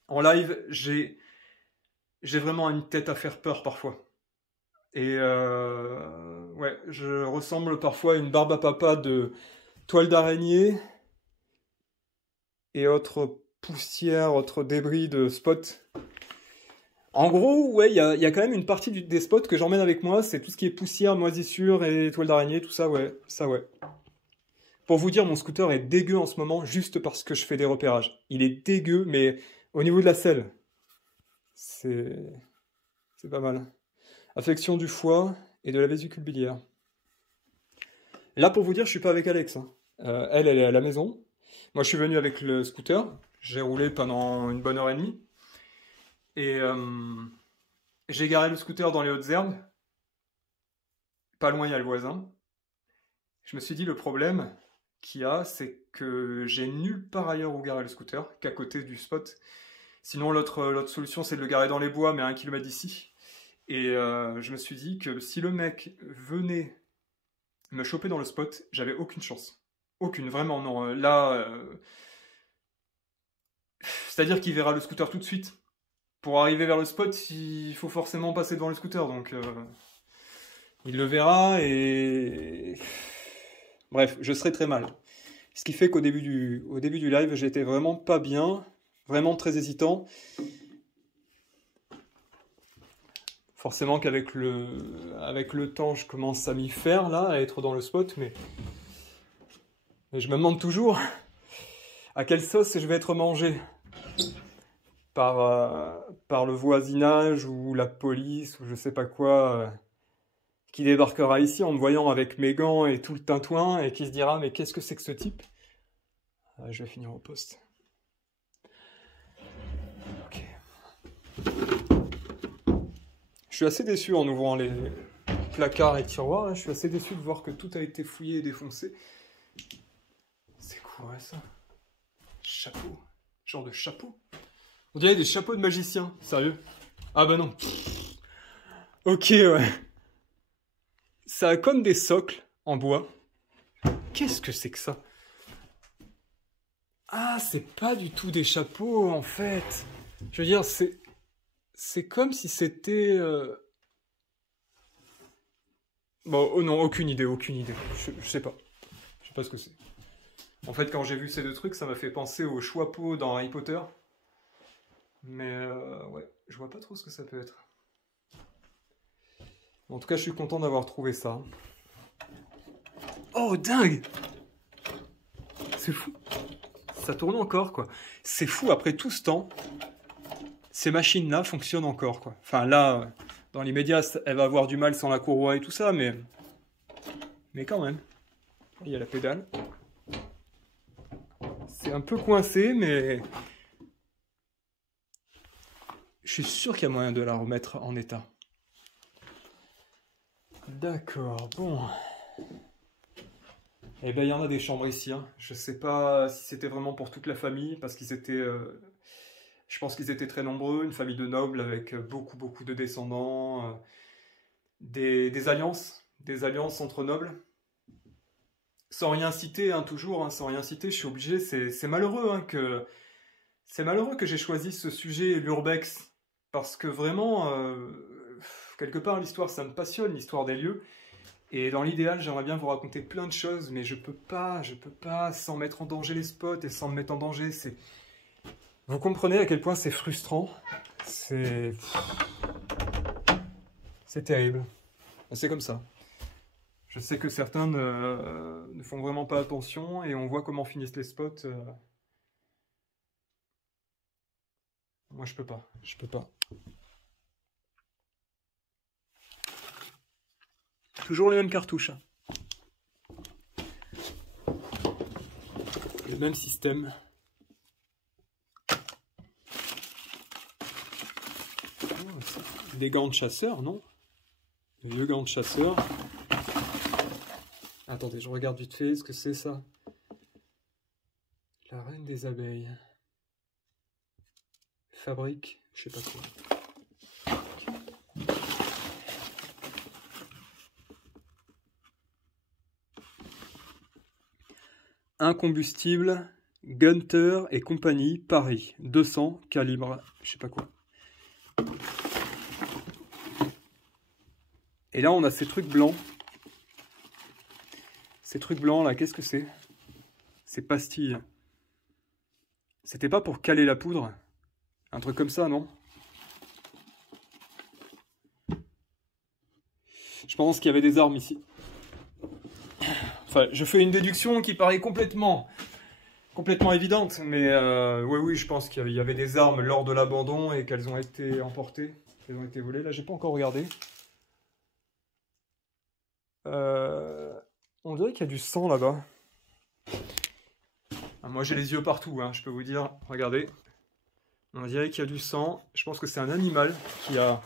En live, j'ai vraiment une tête à faire peur parfois. Et ouais, je ressemble parfois à une barbe à papa de toile d'araignée et autres poussières, autres débris de spots. En gros, ouais, il y a quand même une partie des spots que j'emmène avec moi, c'est tout ce qui est poussière, moisissure et toile d'araignée, tout ça, ouais, ça, ouais. Pour vous dire, mon scooter est dégueu en ce moment, juste parce que je fais des repérages. Il est dégueu, mais au niveau de la selle, c'est pas mal. Affection du foie et de la vésicule biliaire. Là, pour vous dire, je suis pas avec Alex, hein. Elle est à la maison. Moi, je suis venu avec le scooter. J'ai roulé pendant une bonne heure et demie. Et j'ai garé le scooter dans les hautes herbes. Pas loin, il y a le voisin. Je me suis dit, le problème qu'il y a, c'est que j'ai nulle part ailleurs où garer le scooter qu'à côté du spot. Sinon, l'autre solution, c'est de le garer dans les bois, mais à 1 km d'ici. Et je me suis dit que si le mec venait me choper dans le spot, j'avais aucune chance. Aucune, vraiment, non. Là, c'est-à-dire qu'il verra le scooter tout de suite. Pour arriver vers le spot, il faut forcément passer devant le scooter, donc il le verra et... Bref, je serai très mal. Ce qui fait qu'au début du live, j'étais vraiment pas bien, vraiment très hésitant. Forcément qu'avec le temps, je commence à m'y faire, là, à être dans le spot, mais je me demande toujours à quelle sauce je vais être mangé par le voisinage ou la police ou je sais pas quoi qui débarquera ici en me voyant avec mes gants et tout le tintouin et qui se dira mais qu'est-ce que c'est que ce type? Je vais finir au poste. Ok. Je suis assez déçu en ouvrant les placards et tiroirs, là. Je suis assez déçu de voir que tout a été fouillé et défoncé. C'est quoi ça? Chapeau. Genre de chapeau. On dirait des chapeaux de magicien, sérieux. Ah bah non. Ok, ouais. Ça a comme des socles en bois. Qu'est-ce que c'est que ça? Ah, c'est pas du tout des chapeaux, en fait. Je veux dire, c'est comme si c'était... Bon, oh non, aucune idée, aucune idée. Je sais pas. Je sais pas ce que c'est. En fait, quand j'ai vu ces deux trucs, ça m'a fait penser au Choixpeau dans Harry Potter. Mais ouais, je vois pas trop ce que ça peut être. En tout cas, je suis content d'avoir trouvé ça. Oh, dingue! C'est fou. Ça tourne encore, quoi. C'est fou, après tout ce temps, ces machines-là fonctionnent encore, quoi. Enfin, là, dans l'immédiat, elle va avoir du mal sans la courroie et tout ça, mais quand même. Il y a la pédale. C'est un peu coincé, mais... Je suis sûr qu'il y a moyen de la remettre en état. D'accord, bon. Eh ben, il y en a des chambres ici, hein. Je sais pas si c'était vraiment pour toute la famille, parce qu'ils étaient... je pense qu'ils étaient très nombreux, une famille de nobles avec beaucoup, beaucoup de descendants. Des alliances entre nobles. Sans rien citer, hein, toujours, hein, sans rien citer, je suis obligé, c'est malheureux, hein, c'est malheureux que j'ai choisi ce sujet, l'urbex, parce que vraiment, quelque part, l'histoire, ça me passionne, l'histoire des lieux, et dans l'idéal, j'aimerais bien vous raconter plein de choses, mais je peux pas, sans mettre en danger les spots et sans me mettre en danger, c'est... Vous comprenez à quel point c'est frustrant, c'est terrible, c'est comme ça. Je sais que certains ne font vraiment pas attention et on voit comment finissent les spots. Moi, je peux pas. Je peux pas. Toujours les mêmes cartouches. Le même système. Des gants de chasseur, non? Des vieux gants de chasseur. Attendez, je regarde vite fait, ce que c'est ça? La reine des abeilles. Fabrique, je sais pas quoi. Incombustible, Gunter et compagnie, Paris. 200, calibre, je sais pas quoi. Et là, on a ces trucs blancs. Ces trucs blancs là, qu'est-ce que c'est? Ces pastilles. C'était pas pour caler la poudre? Un truc comme ça, non? Je pense qu'il y avait des armes ici. Enfin, je fais une déduction qui paraît complètement évidente, mais oui, je pense qu'il y avait des armes lors de l'abandon et qu'elles ont été emportées, qu'elles ont été volées. Là, j'ai pas encore regardé. On dirait qu'il y a du sang là-bas. Ah, moi, j'ai les yeux partout, hein, je peux vous dire. Regardez. On dirait qu'il y a du sang. Je pense que c'est un animal qui a...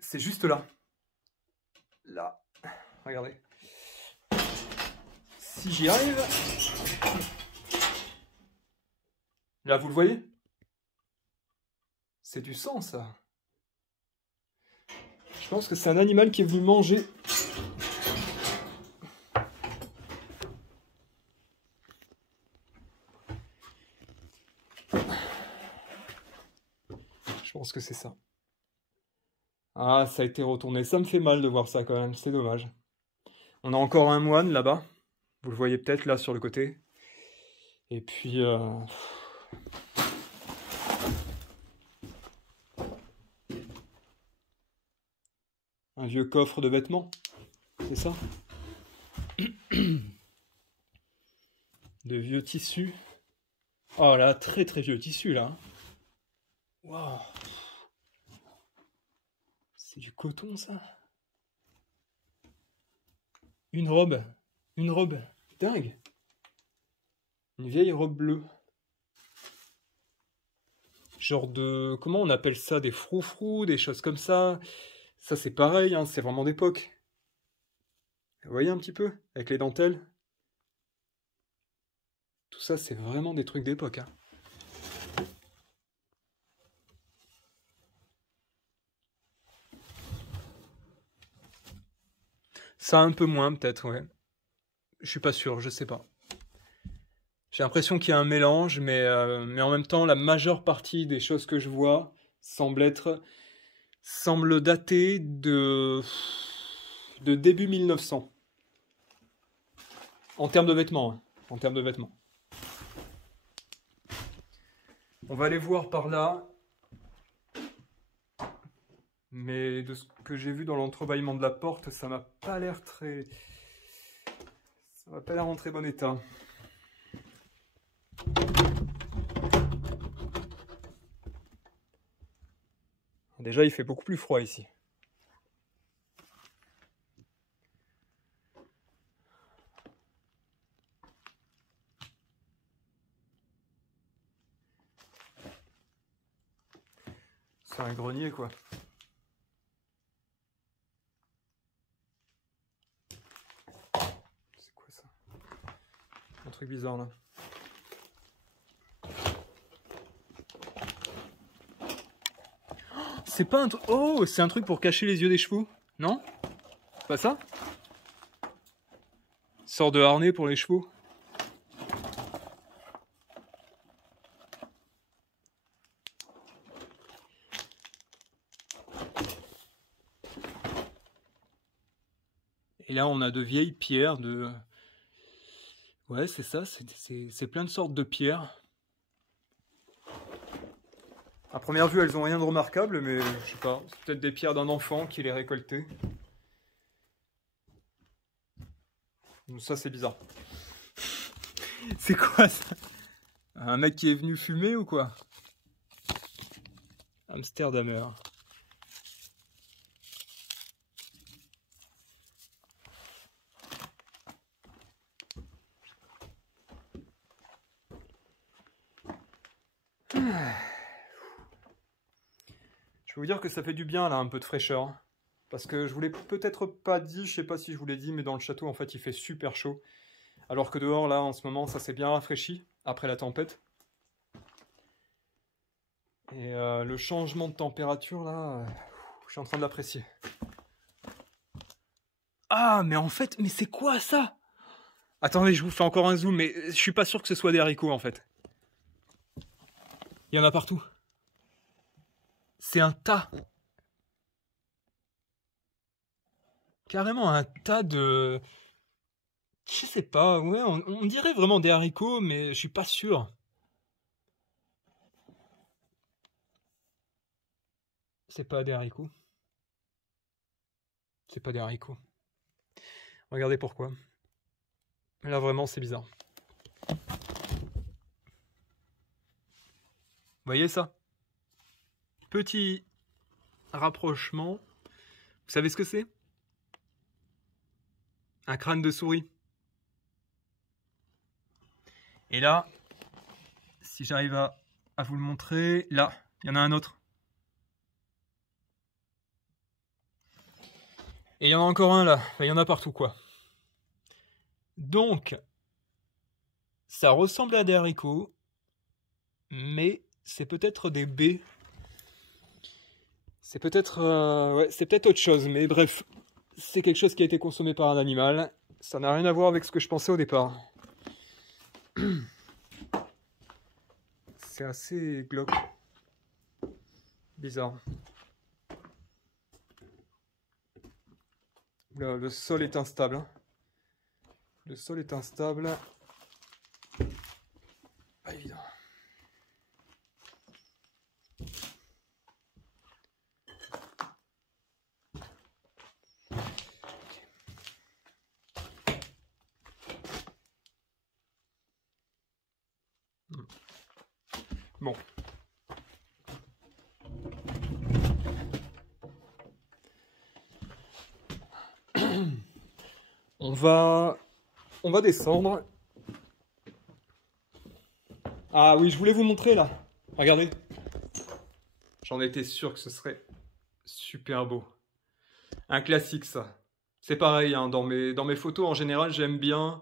C'est juste là. Là. Regardez. Si j'y arrive... Là, vous le voyez? C'est du sang, ça. Je pense que c'est un animal qui est venu manger. Je pense que c'est ça. Ah, ça a été retourné. Ça me fait mal de voir ça quand même. C'est dommage. On a encore un moine là-bas. Vous le voyez peut-être là sur le côté. Et puis... un vieux coffre de vêtements. C'est ça? De vieux tissus. Oh là, très très vieux tissu là. Waouh. C'est du coton ça. Une robe. Une robe. Dingue. Une vieille robe bleue. Genre de... Comment on appelle ça? Des froufrous, des choses comme ça. Ça c'est pareil, hein, c'est vraiment d'époque. Vous voyez un petit peu? Avec les dentelles. Tout ça c'est vraiment des trucs d'époque. Hein. Ça un peu moins peut-être, ouais. Je suis pas sûr, je sais pas. J'ai l'impression qu'il y a un mélange, mais en même temps, la majeure partie des choses que je vois semble dater de début 1900. En termes de vêtements, hein. En termes de vêtements. On va aller voir par là. Mais de ce que j'ai vu dans l'entrebâillement de la porte, ça m'a pas l'air très... Ça m'a pas l'air en très bon état. Déjà, il fait beaucoup plus froid ici. C'est un grenier, quoi. C'est quoi ça? Un truc bizarre, là. C'est pas un truc... Oh, c'est un truc pour cacher les yeux des chevaux? Non? C'est pas ça? Sort de harnais pour les chevaux. Et là, on a de vieilles pierres de... Ouais, c'est ça, c'est plein de sortes de pierres. À première vue, elles ont rien de remarquable, mais je sais pas, c'est peut-être des pierres d'un enfant qui les récoltait. Ça, c'est bizarre. C'est quoi ça? Un mec qui est venu fumer ou quoi? Amsterdamer. Je vais vous dire que ça fait du bien là, un peu de fraîcheur. Parce que je vous l'ai peut-être pas dit, je sais pas si je vous l'ai dit, mais dans le château en fait il fait super chaud. Alors que dehors là en ce moment ça s'est bien rafraîchi après la tempête. Et le changement de température là, je suis en train de l'apprécier. Ah mais en fait, mais c'est quoi ça? Attendez, je vous fais encore un zoom, mais je suis pas sûr que ce soit des haricots en fait. Il y en a partout. C'est un tas. Carrément un tas de... Je sais pas, ouais, on dirait vraiment des haricots, mais je suis pas sûr. C'est pas des haricots. C'est pas des haricots. Regardez pourquoi. Là, vraiment, c'est bizarre. Vous voyez ça? Petit rapprochement. Vous savez ce que c'est? Un crâne de souris. Et là, si j'arrive à vous le montrer, là, il y en a un autre. Et il y en a encore un là. Enfin, il y en a partout, quoi. Donc, ça ressemble à des haricots, mais c'est peut-être des baies. C'est peut-être ouais, c'est peut-être autre chose, mais bref, c'est quelque chose qui a été consommé par un animal. Ça n'a rien à voir avec ce que je pensais au départ. C'est assez glauque. Bizarre. Le sol est instable. Hein. Le sol est instable. Pas évident. Bon. On va descendre. Ah oui, je voulais vous montrer là. Regardez. J'en étais sûr que ce serait super beau. Un classique ça. C'est pareil, hein, dans mes photos en général, j'aime bien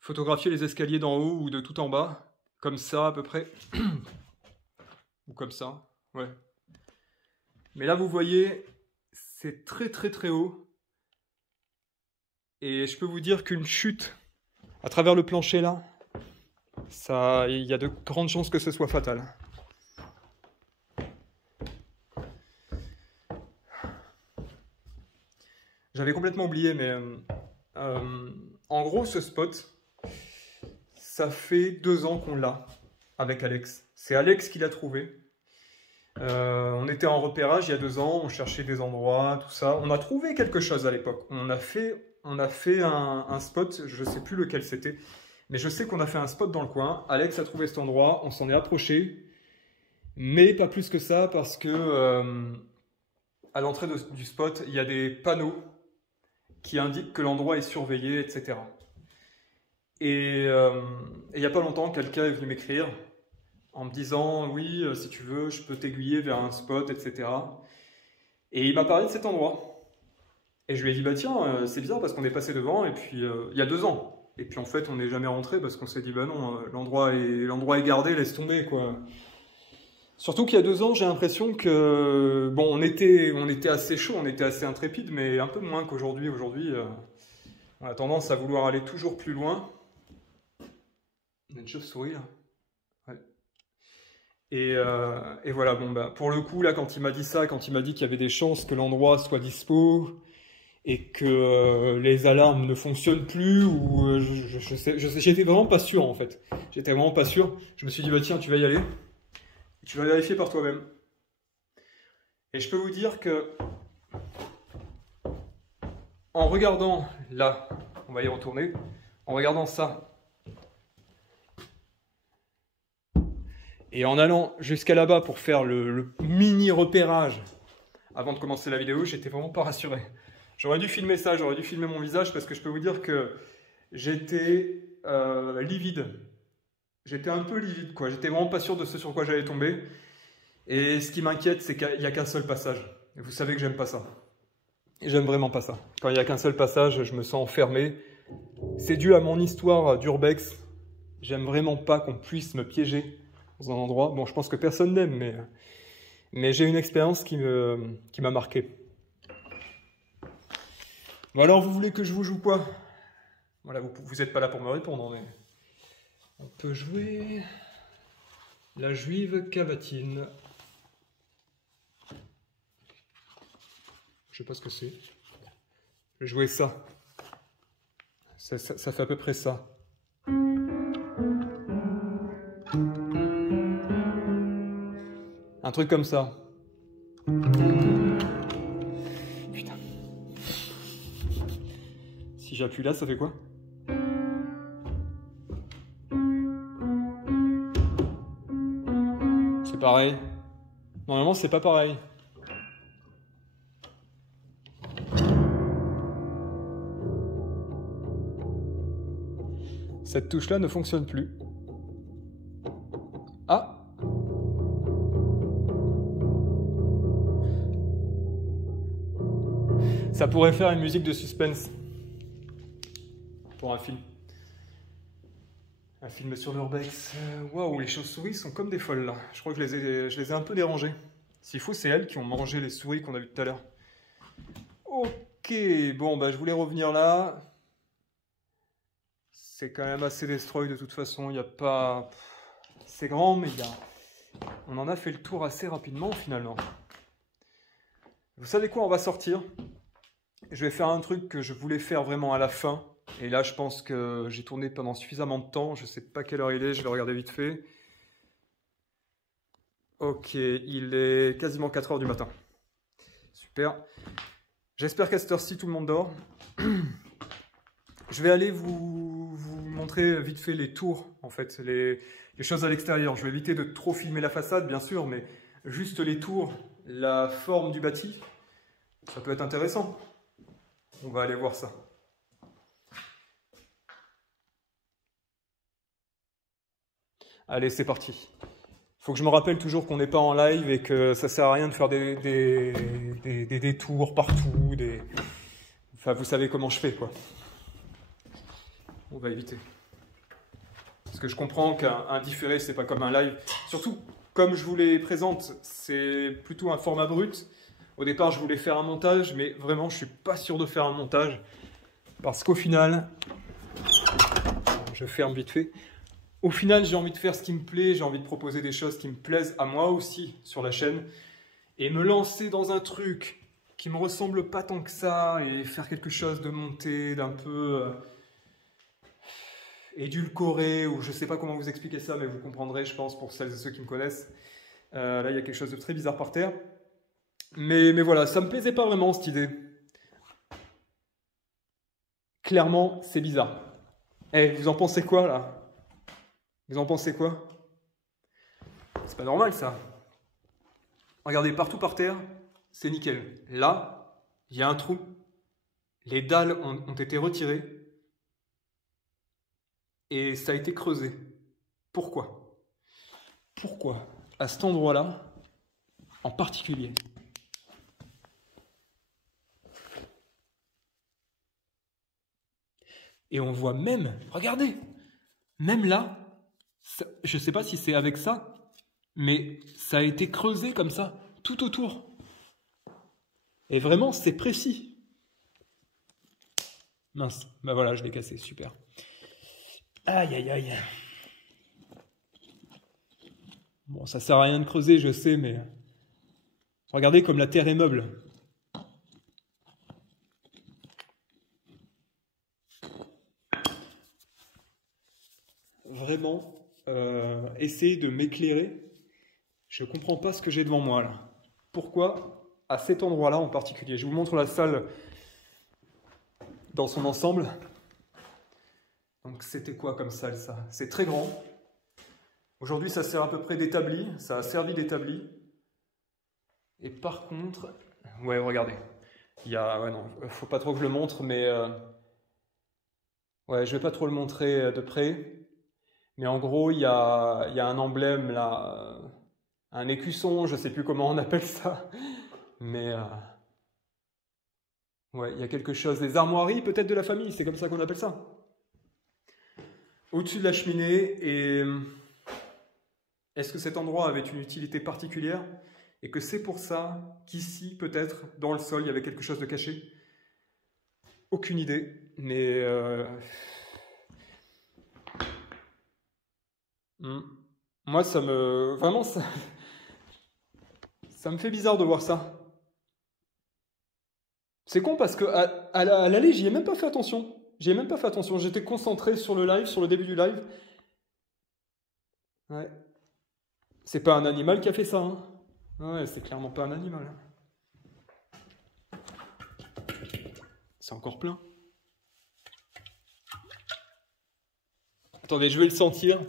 photographier les escaliers d'en haut ou de tout en bas. Comme ça à peu près. Ou comme ça, ouais. Mais là vous voyez, c'est très très très haut. Et je peux vous dire qu'une chute à travers le plancher là, ça, il y a de grandes chances que ce soit fatal. J'avais complètement oublié, mais en gros ce spot, ça fait 2 ans qu'on l'a avec Alex. C'est Alex qui l'a trouvé. On était en repérage il y a 2 ans, on cherchait des endroits, tout ça. On a trouvé quelque chose à l'époque. On a fait un spot, je ne sais plus lequel c'était, mais je sais qu'on a fait un spot dans le coin. Alex a trouvé cet endroit, on s'en est approché, mais pas plus que ça parce que à l'entrée du spot, il y a des panneaux qui indiquent que l'endroit est surveillé, etc. Et il n'y a pas longtemps, quelqu'un est venu m'écrire en me disant « Oui, si tu veux, je peux t'aiguiller vers un spot, etc. » Et il m'a parlé de cet endroit. Et je lui ai dit « Bah tiens, c'est bizarre parce qu'on est passé devant, et puis il y a 2 ans. » Et puis en fait, on n'est jamais rentré parce qu'on s'est dit « Bah non, l'endroit est gardé, laisse tomber, quoi. » Surtout qu'il y a 2 ans, j'ai l'impression que... Bon, on était assez chaud, on était assez intrépide, mais un peu moins qu'aujourd'hui. Aujourd'hui, on a tendance à vouloir aller toujours plus loin. On a une chauve-souris, là. Ouais. Et voilà, bon, bah, pour le coup, là, quand il m'a dit ça, quand il m'a dit qu'il y avait des chances que l'endroit soit dispo et que les alarmes ne fonctionnent plus, ou j'étais vraiment pas sûr, en fait. J'étais vraiment pas sûr. Je me suis dit, bah tiens, tu vas y aller. Tu vas vérifier par toi-même. Et je peux vous dire que, en regardant là, on va y retourner, en regardant ça, et en allant jusqu'à là-bas pour faire le mini repérage avant de commencer la vidéo, j'étais vraiment pas rassuré. J'aurais dû filmer ça, j'aurais dû filmer mon visage parce que je peux vous dire que j'étais livide. J'étais un peu livide, quoi. J'étais vraiment pas sûr de ce sur quoi j'allais tomber. Et ce qui m'inquiète, c'est qu'il n'y a qu'un seul passage. Et vous savez que j'aime pas ça. J'aime vraiment pas ça. Quand il n'y a qu'un seul passage, je me sens enfermé. C'est dû à mon histoire d'urbex. J'aime vraiment pas qu'on puisse me piéger dans un endroit. Bon, je pense que personne n'aime, mais j'ai une expérience qui m'a marqué. Bon alors, vous voulez que je vous joue quoi? Voilà, vous n'êtes pas là pour me répondre, mais on peut jouer la juive cavatine. Je sais pas ce que c'est. Je vais jouer ça. Ça fait à peu près ça. Un truc comme ça. Putain. si j'appuie là, ça fait quoi? C'est pareil. Normalement, c'est pas pareil. Cette touche-là ne fonctionne plus. Ah! Ça pourrait faire une musique de suspense pour un film. Un film sur l'urbex. Waouh, les chauves-souris sont comme des folles là. Je crois que je les ai un peu dérangées. S'il faut, c'est elles qui ont mangé les souris qu'on a vues tout à l'heure. Ok, bon, bah je voulais revenir là. C'est quand même assez destroy de toute façon. Il n'y a pas... C'est grand, mais on en a fait le tour assez rapidement finalement. Vous savez quoi, on va sortir. Je vais faire un truc que je voulais faire vraiment à la fin. Et là, je pense que j'ai tourné pendant suffisamment de temps. Je ne sais pas quelle heure il est, je vais regarder vite fait. Ok, il est quasiment 4 heures du matin. Super. J'espère qu'à cette heure-ci, tout le monde dort. Je vais aller vous montrer vite fait les tours, en fait, les choses à l'extérieur. Je vais éviter de trop filmer la façade, bien sûr, mais juste les tours, la forme du bâti, ça peut être intéressant. On va aller voir ça. Allez, c'est parti. Il faut que je me rappelle toujours qu'on n'est pas en live et que ça sert à rien de faire des tours partout. Enfin, vous savez comment je fais, quoi. On va éviter. Parce que je comprends qu'un différé, c'est pas comme un live. Surtout, comme je vous les présente, c'est plutôt un format brut. Au départ, je voulais faire un montage, mais vraiment, je suis pas sûr de faire un montage. Parce qu'au final, je ferme vite fait. Au final, j'ai envie de faire ce qui me plaît, j'ai envie de proposer des choses qui me plaisent à moi aussi sur la chaîne. Et me lancer dans un truc qui me ressemble pas tant que ça et faire quelque chose de monté, d'un peu édulcoré, ou je sais pas comment vous expliquer ça, mais vous comprendrez, je pense, pour celles et ceux qui me connaissent. Là, il y a quelque chose de très bizarre par terre. Mais voilà, ça me plaisait pas vraiment, cette idée. Clairement, c'est bizarre. Eh, vous en pensez quoi, là? Vous en pensez quoi? C'est pas normal, ça. Regardez, partout par terre, c'est nickel. Là, il y a un trou. Les dalles ont été retirées. Et ça a été creusé. Pourquoi? Pourquoi à cet endroit-là, en particulier? Et on voit même, regardez, même là, ça, je ne sais pas si c'est avec ça, mais ça a été creusé comme ça, tout autour. Et vraiment, c'est précis. Mince, ben voilà, je l'ai cassé, super. Aïe, aïe, aïe. Bon, ça sert à rien de creuser, je sais, mais... Regardez comme la terre est meuble. Vraiment, essayez de m'éclairer. Je ne comprends pas ce que j'ai devant moi, là. Pourquoi à cet endroit-là en particulier? Je vous montre la salle dans son ensemble. Donc c'était quoi comme salle, ça? C'est très grand. Aujourd'hui, ça sert à peu près d'établi. Ça a servi d'établi. Et par contre... Ouais, regardez. Il y a... Ouais, non, faut pas trop que je le montre, mais... Ouais, je vais pas trop le montrer de près. Mais en gros, il y a un emblème, là... Un écusson, je sais plus comment on appelle ça. Mais... Ouais, il y a quelque chose... Des armoiries, peut-être, de la famille. C'est comme ça qu'on appelle ça. Au-dessus de la cheminée, et est-ce que cet endroit avait une utilité particulière et que c'est pour ça qu'ici, peut-être, dans le sol, il y avait quelque chose de caché? Aucune idée, mais... Moi, ça me... Vraiment, ça me fait bizarre de voir ça. C'est con parce que à l'aller, j'y ai même pas fait attention. J'étais concentré sur le live, sur le début du live. Ouais. C'est pas un animal qui a fait ça, hein. Ouais, c'est clairement pas un animal. C'est encore plein. Attendez, je vais le sentir.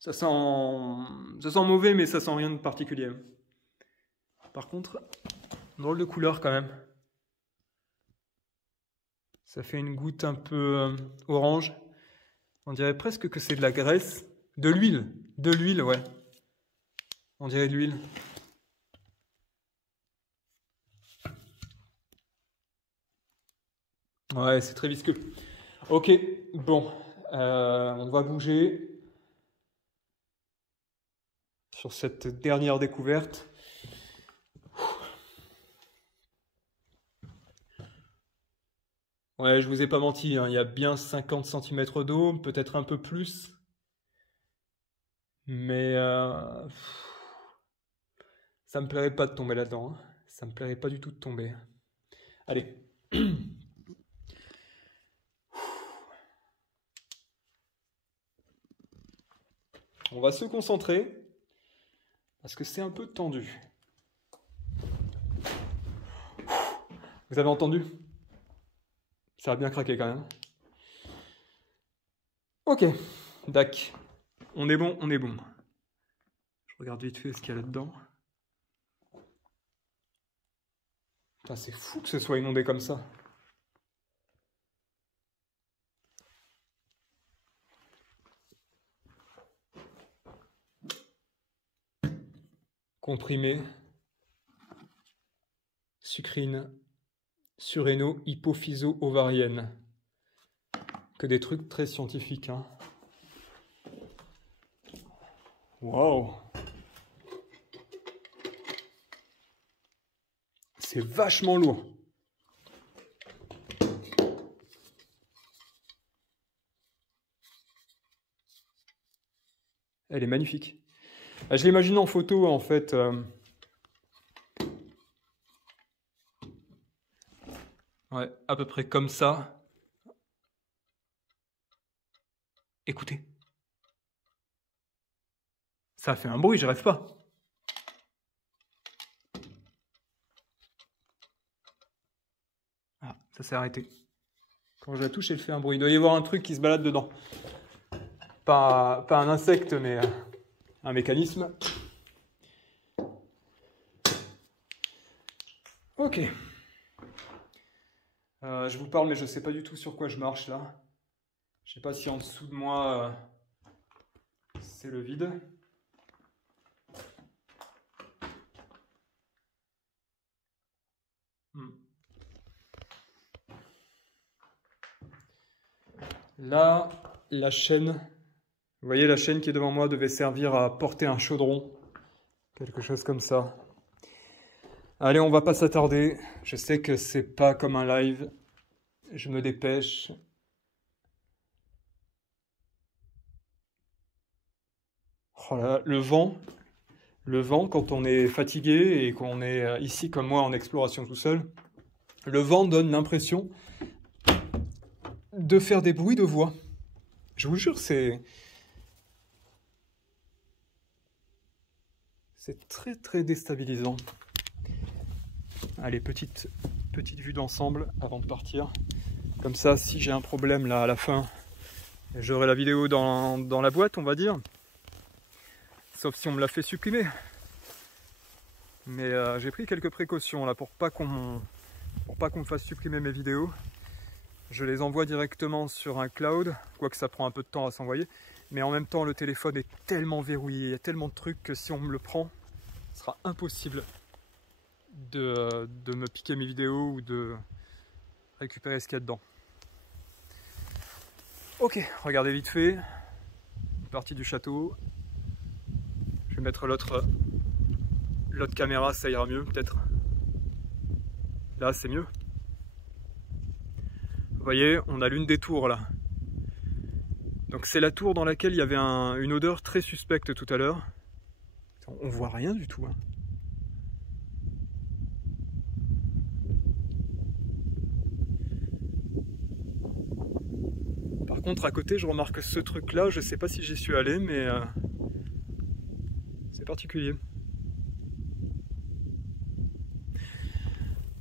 Ça sent mauvais, mais ça sent rien de particulier. Par contre, drôle de couleur quand même. Ça fait une goutte un peu orange. On dirait presque que c'est de la graisse. De l'huile, ouais. On dirait de l'huile. Ouais, c'est très visqueux. Ok, bon. On va bouger sur cette dernière découverte. Ouais, je vous ai pas menti, hein, il y a bien 50 cm d'eau, peut-être un peu plus. Mais ça me plairait pas de tomber là-dedans. Hein. Ça me plairait pas du tout de tomber. Allez. On va se concentrer parce que c'est un peu tendu. Vous avez entendu? Ça a bien craqué quand même. Ok, dac. On est bon, on est bon. Je regarde vite fait ce qu'il y a là-dedans. Putain, c'est fou que ce soit inondé comme ça. Comprimé, sucrine, surréno-hypophyso-ovarienne. Que des trucs très scientifiques. Hein. Wow! C'est vachement lourd. Elle est magnifique. Je l'imagine en photo, en fait. Ouais, à peu près comme ça. Écoutez. Ça a fait un bruit, je rêve pas. Ah, ça s'est arrêté. Quand je la touche, elle fait un bruit. Il doit y avoir un truc qui se balade dedans. Pas un insecte, mais un mécanisme. Ok. Je vous parle, mais je sais pas du tout sur quoi je marche là. Je sais pas si en dessous de moi, c'est le vide. Là, la chaîne, vous voyez la chaîne qui est devant moi devait servir à porter un chaudron, quelque chose comme ça. Allez, on va pas s'attarder, je sais que c'est pas comme un live, je me dépêche. Oh là, le vent quand on est fatigué et qu'on est ici comme moi en exploration tout seul, le vent donne l'impression de faire des bruits de voix. Je vous jure, c'est très très déstabilisant. Allez, petite vue d'ensemble avant de partir. Comme ça, si j'ai un problème là à la fin, j'aurai la vidéo dans la boîte, on va dire. Sauf si on me l'a fait supprimer. Mais j'ai pris quelques précautions là pour pas qu'on me fasse supprimer mes vidéos. Je les envoie directement sur un cloud, quoique ça prend un peu de temps à s'envoyer. Mais en même temps, le téléphone est tellement verrouillé, il y a tellement de trucs que si on me le prend, ce sera impossible de me piquer mes vidéos ou de récupérer ce qu'il y a dedans. Ok, regardez vite fait, une partie du château. Je vais mettre l'autre caméra, ça ira mieux peut-être. Là, c'est mieux. Vous voyez, on a l'une des tours là. Donc c'est la tour dans laquelle il y avait une odeur très suspecte tout à l'heure. On voit rien du tout. Hein. Par contre, à côté, je remarque ce truc là. Je sais pas si j'y suis allé, mais c'est particulier.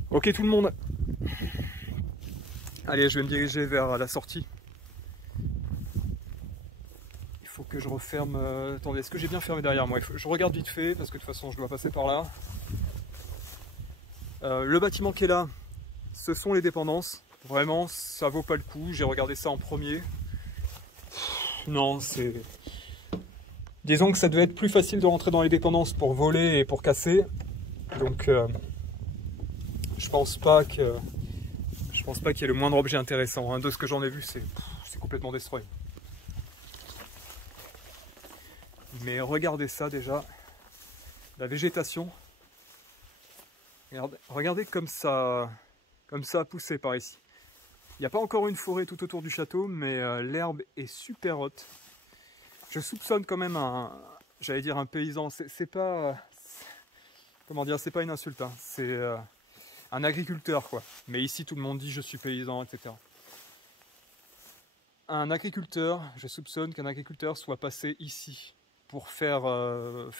Ok tout le monde. Allez, je vais me diriger vers la sortie. Il faut que je referme... Attendez, est-ce que j'ai bien fermé derrière moi? Je regarde vite fait, parce que de toute façon, je dois passer par là. Le bâtiment qui est là, ce sont les dépendances. Vraiment, ça vaut pas le coup. J'ai regardé ça en premier. Non, c'est... Disons que ça devait être plus facile de rentrer dans les dépendances pour voler et pour casser. Donc, je pense pas qu'il y ait le moindre objet intéressant. Hein. De ce que j'en ai vu, c'est complètement destroy. Mais regardez ça déjà. La végétation. Regardez comme ça a poussé par ici. Il n'y a pas encore une forêt tout autour du château, mais l'herbe est super haute. Je soupçonne quand même j'allais dire un paysan. C'est pas, comment dire, c'est pas une insulte. Hein. C'est un agriculteur quoi. Mais ici tout le monde dit je suis paysan, etc. Un agriculteur, je soupçonne qu'un agriculteur soit passé ici pour faire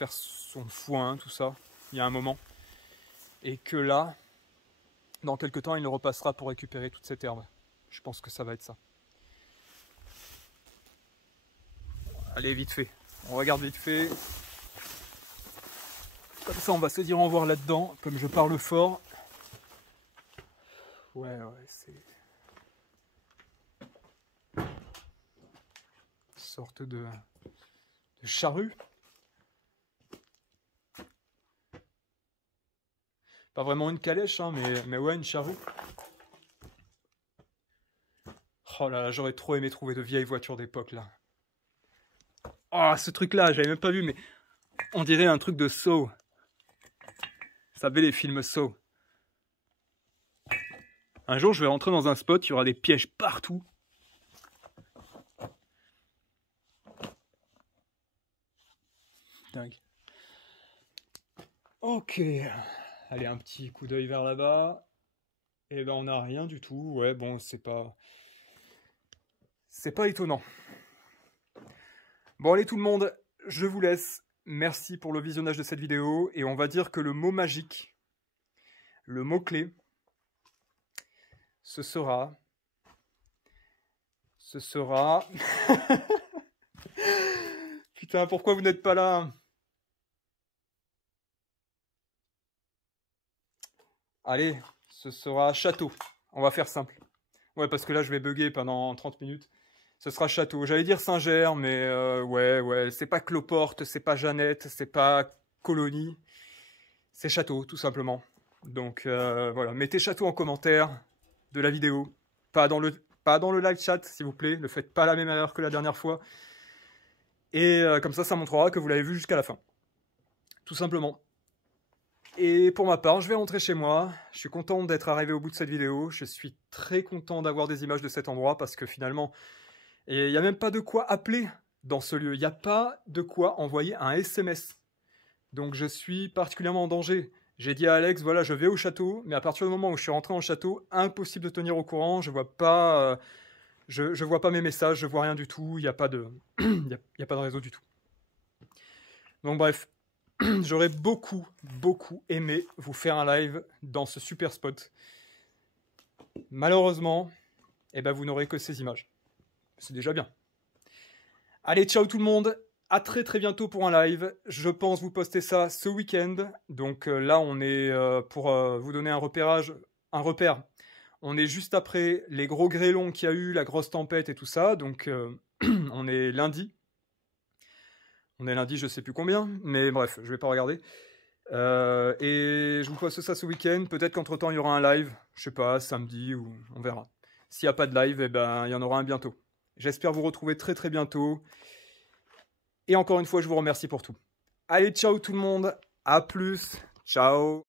son foin, tout ça. Il y a un moment. Et que là, dans quelques temps, il le repassera pour récupérer toute cette herbe. Je pense que ça va être ça. Allez, vite fait. On regarde vite fait. Comme ça, on va se dire au revoir là-dedans. Comme je parle fort. Ouais, c'est... Une sorte de charrue. Pas vraiment une calèche, hein, mais ouais, une charrue. Oh là là, j'aurais trop aimé trouver de vieilles voitures d'époque, là. Oh, ce truc-là, j'avais même pas vu, mais on dirait un truc de Saw. Vous savez, les films Saw. Un jour, je vais rentrer dans un spot, il y aura des pièges partout. Dingue. Ok. Allez, un petit coup d'œil vers là-bas. Et ben, on n'a rien du tout. Ouais, bon, c'est pas étonnant. Bon, allez tout le monde, je vous laisse. Merci pour le visionnage de cette vidéo. Et on va dire que le mot magique, le mot-clé, ce sera... Putain, pourquoi vous n'êtes pas là? Allez, ce sera château. On va faire simple. Ouais, parce que là, je vais bugger pendant 30 minutes. Ce sera château. J'allais dire Saint-Ger, mais ouais. C'est pas Cloporte, c'est pas Jeannette, c'est pas Colonie. C'est château, tout simplement. Donc, voilà. Mettez château en commentaire de la vidéo. Pas dans le live chat, s'il vous plaît. Ne faites pas la même erreur que la dernière fois. Et comme ça montrera que vous l'avez vu jusqu'à la fin. Tout simplement. Et pour ma part, je vais rentrer chez moi. Je suis content d'être arrivé au bout de cette vidéo. Je suis très content d'avoir des images de cet endroit parce que finalement, il n'y a même pas de quoi appeler dans ce lieu. Il n'y a pas de quoi envoyer un SMS. Donc je suis particulièrement en danger. J'ai dit à Alex, voilà, je vais au château, mais à partir du moment où je suis rentré en château, impossible de tenir au courant. Je vois pas, je vois pas mes messages, je vois rien du tout. Il n'y a pas de, il y a pas de réseau du tout. Donc bref. J'aurais beaucoup aimé vous faire un live dans ce super spot. Malheureusement, eh ben, vous n'aurez que ces images. C'est déjà bien. Allez, ciao tout le monde. À très bientôt pour un live. Je pense vous poster ça ce week-end. Donc là, on est pour vous donner un repère. On est juste après les gros grêlons qu'il y a eu, la grosse tempête et tout ça. Donc on est lundi. On est lundi, je sais plus combien, mais bref, je vais pas regarder. Et je vous poste ça ce week-end. Peut-être qu'entre-temps, il y aura un live, je sais pas, samedi, ou on verra. S'il n'y a pas de live, eh ben, il y en aura un bientôt. J'espère vous retrouver très bientôt. Et encore une fois, je vous remercie pour tout. Allez, ciao tout le monde, à plus, ciao.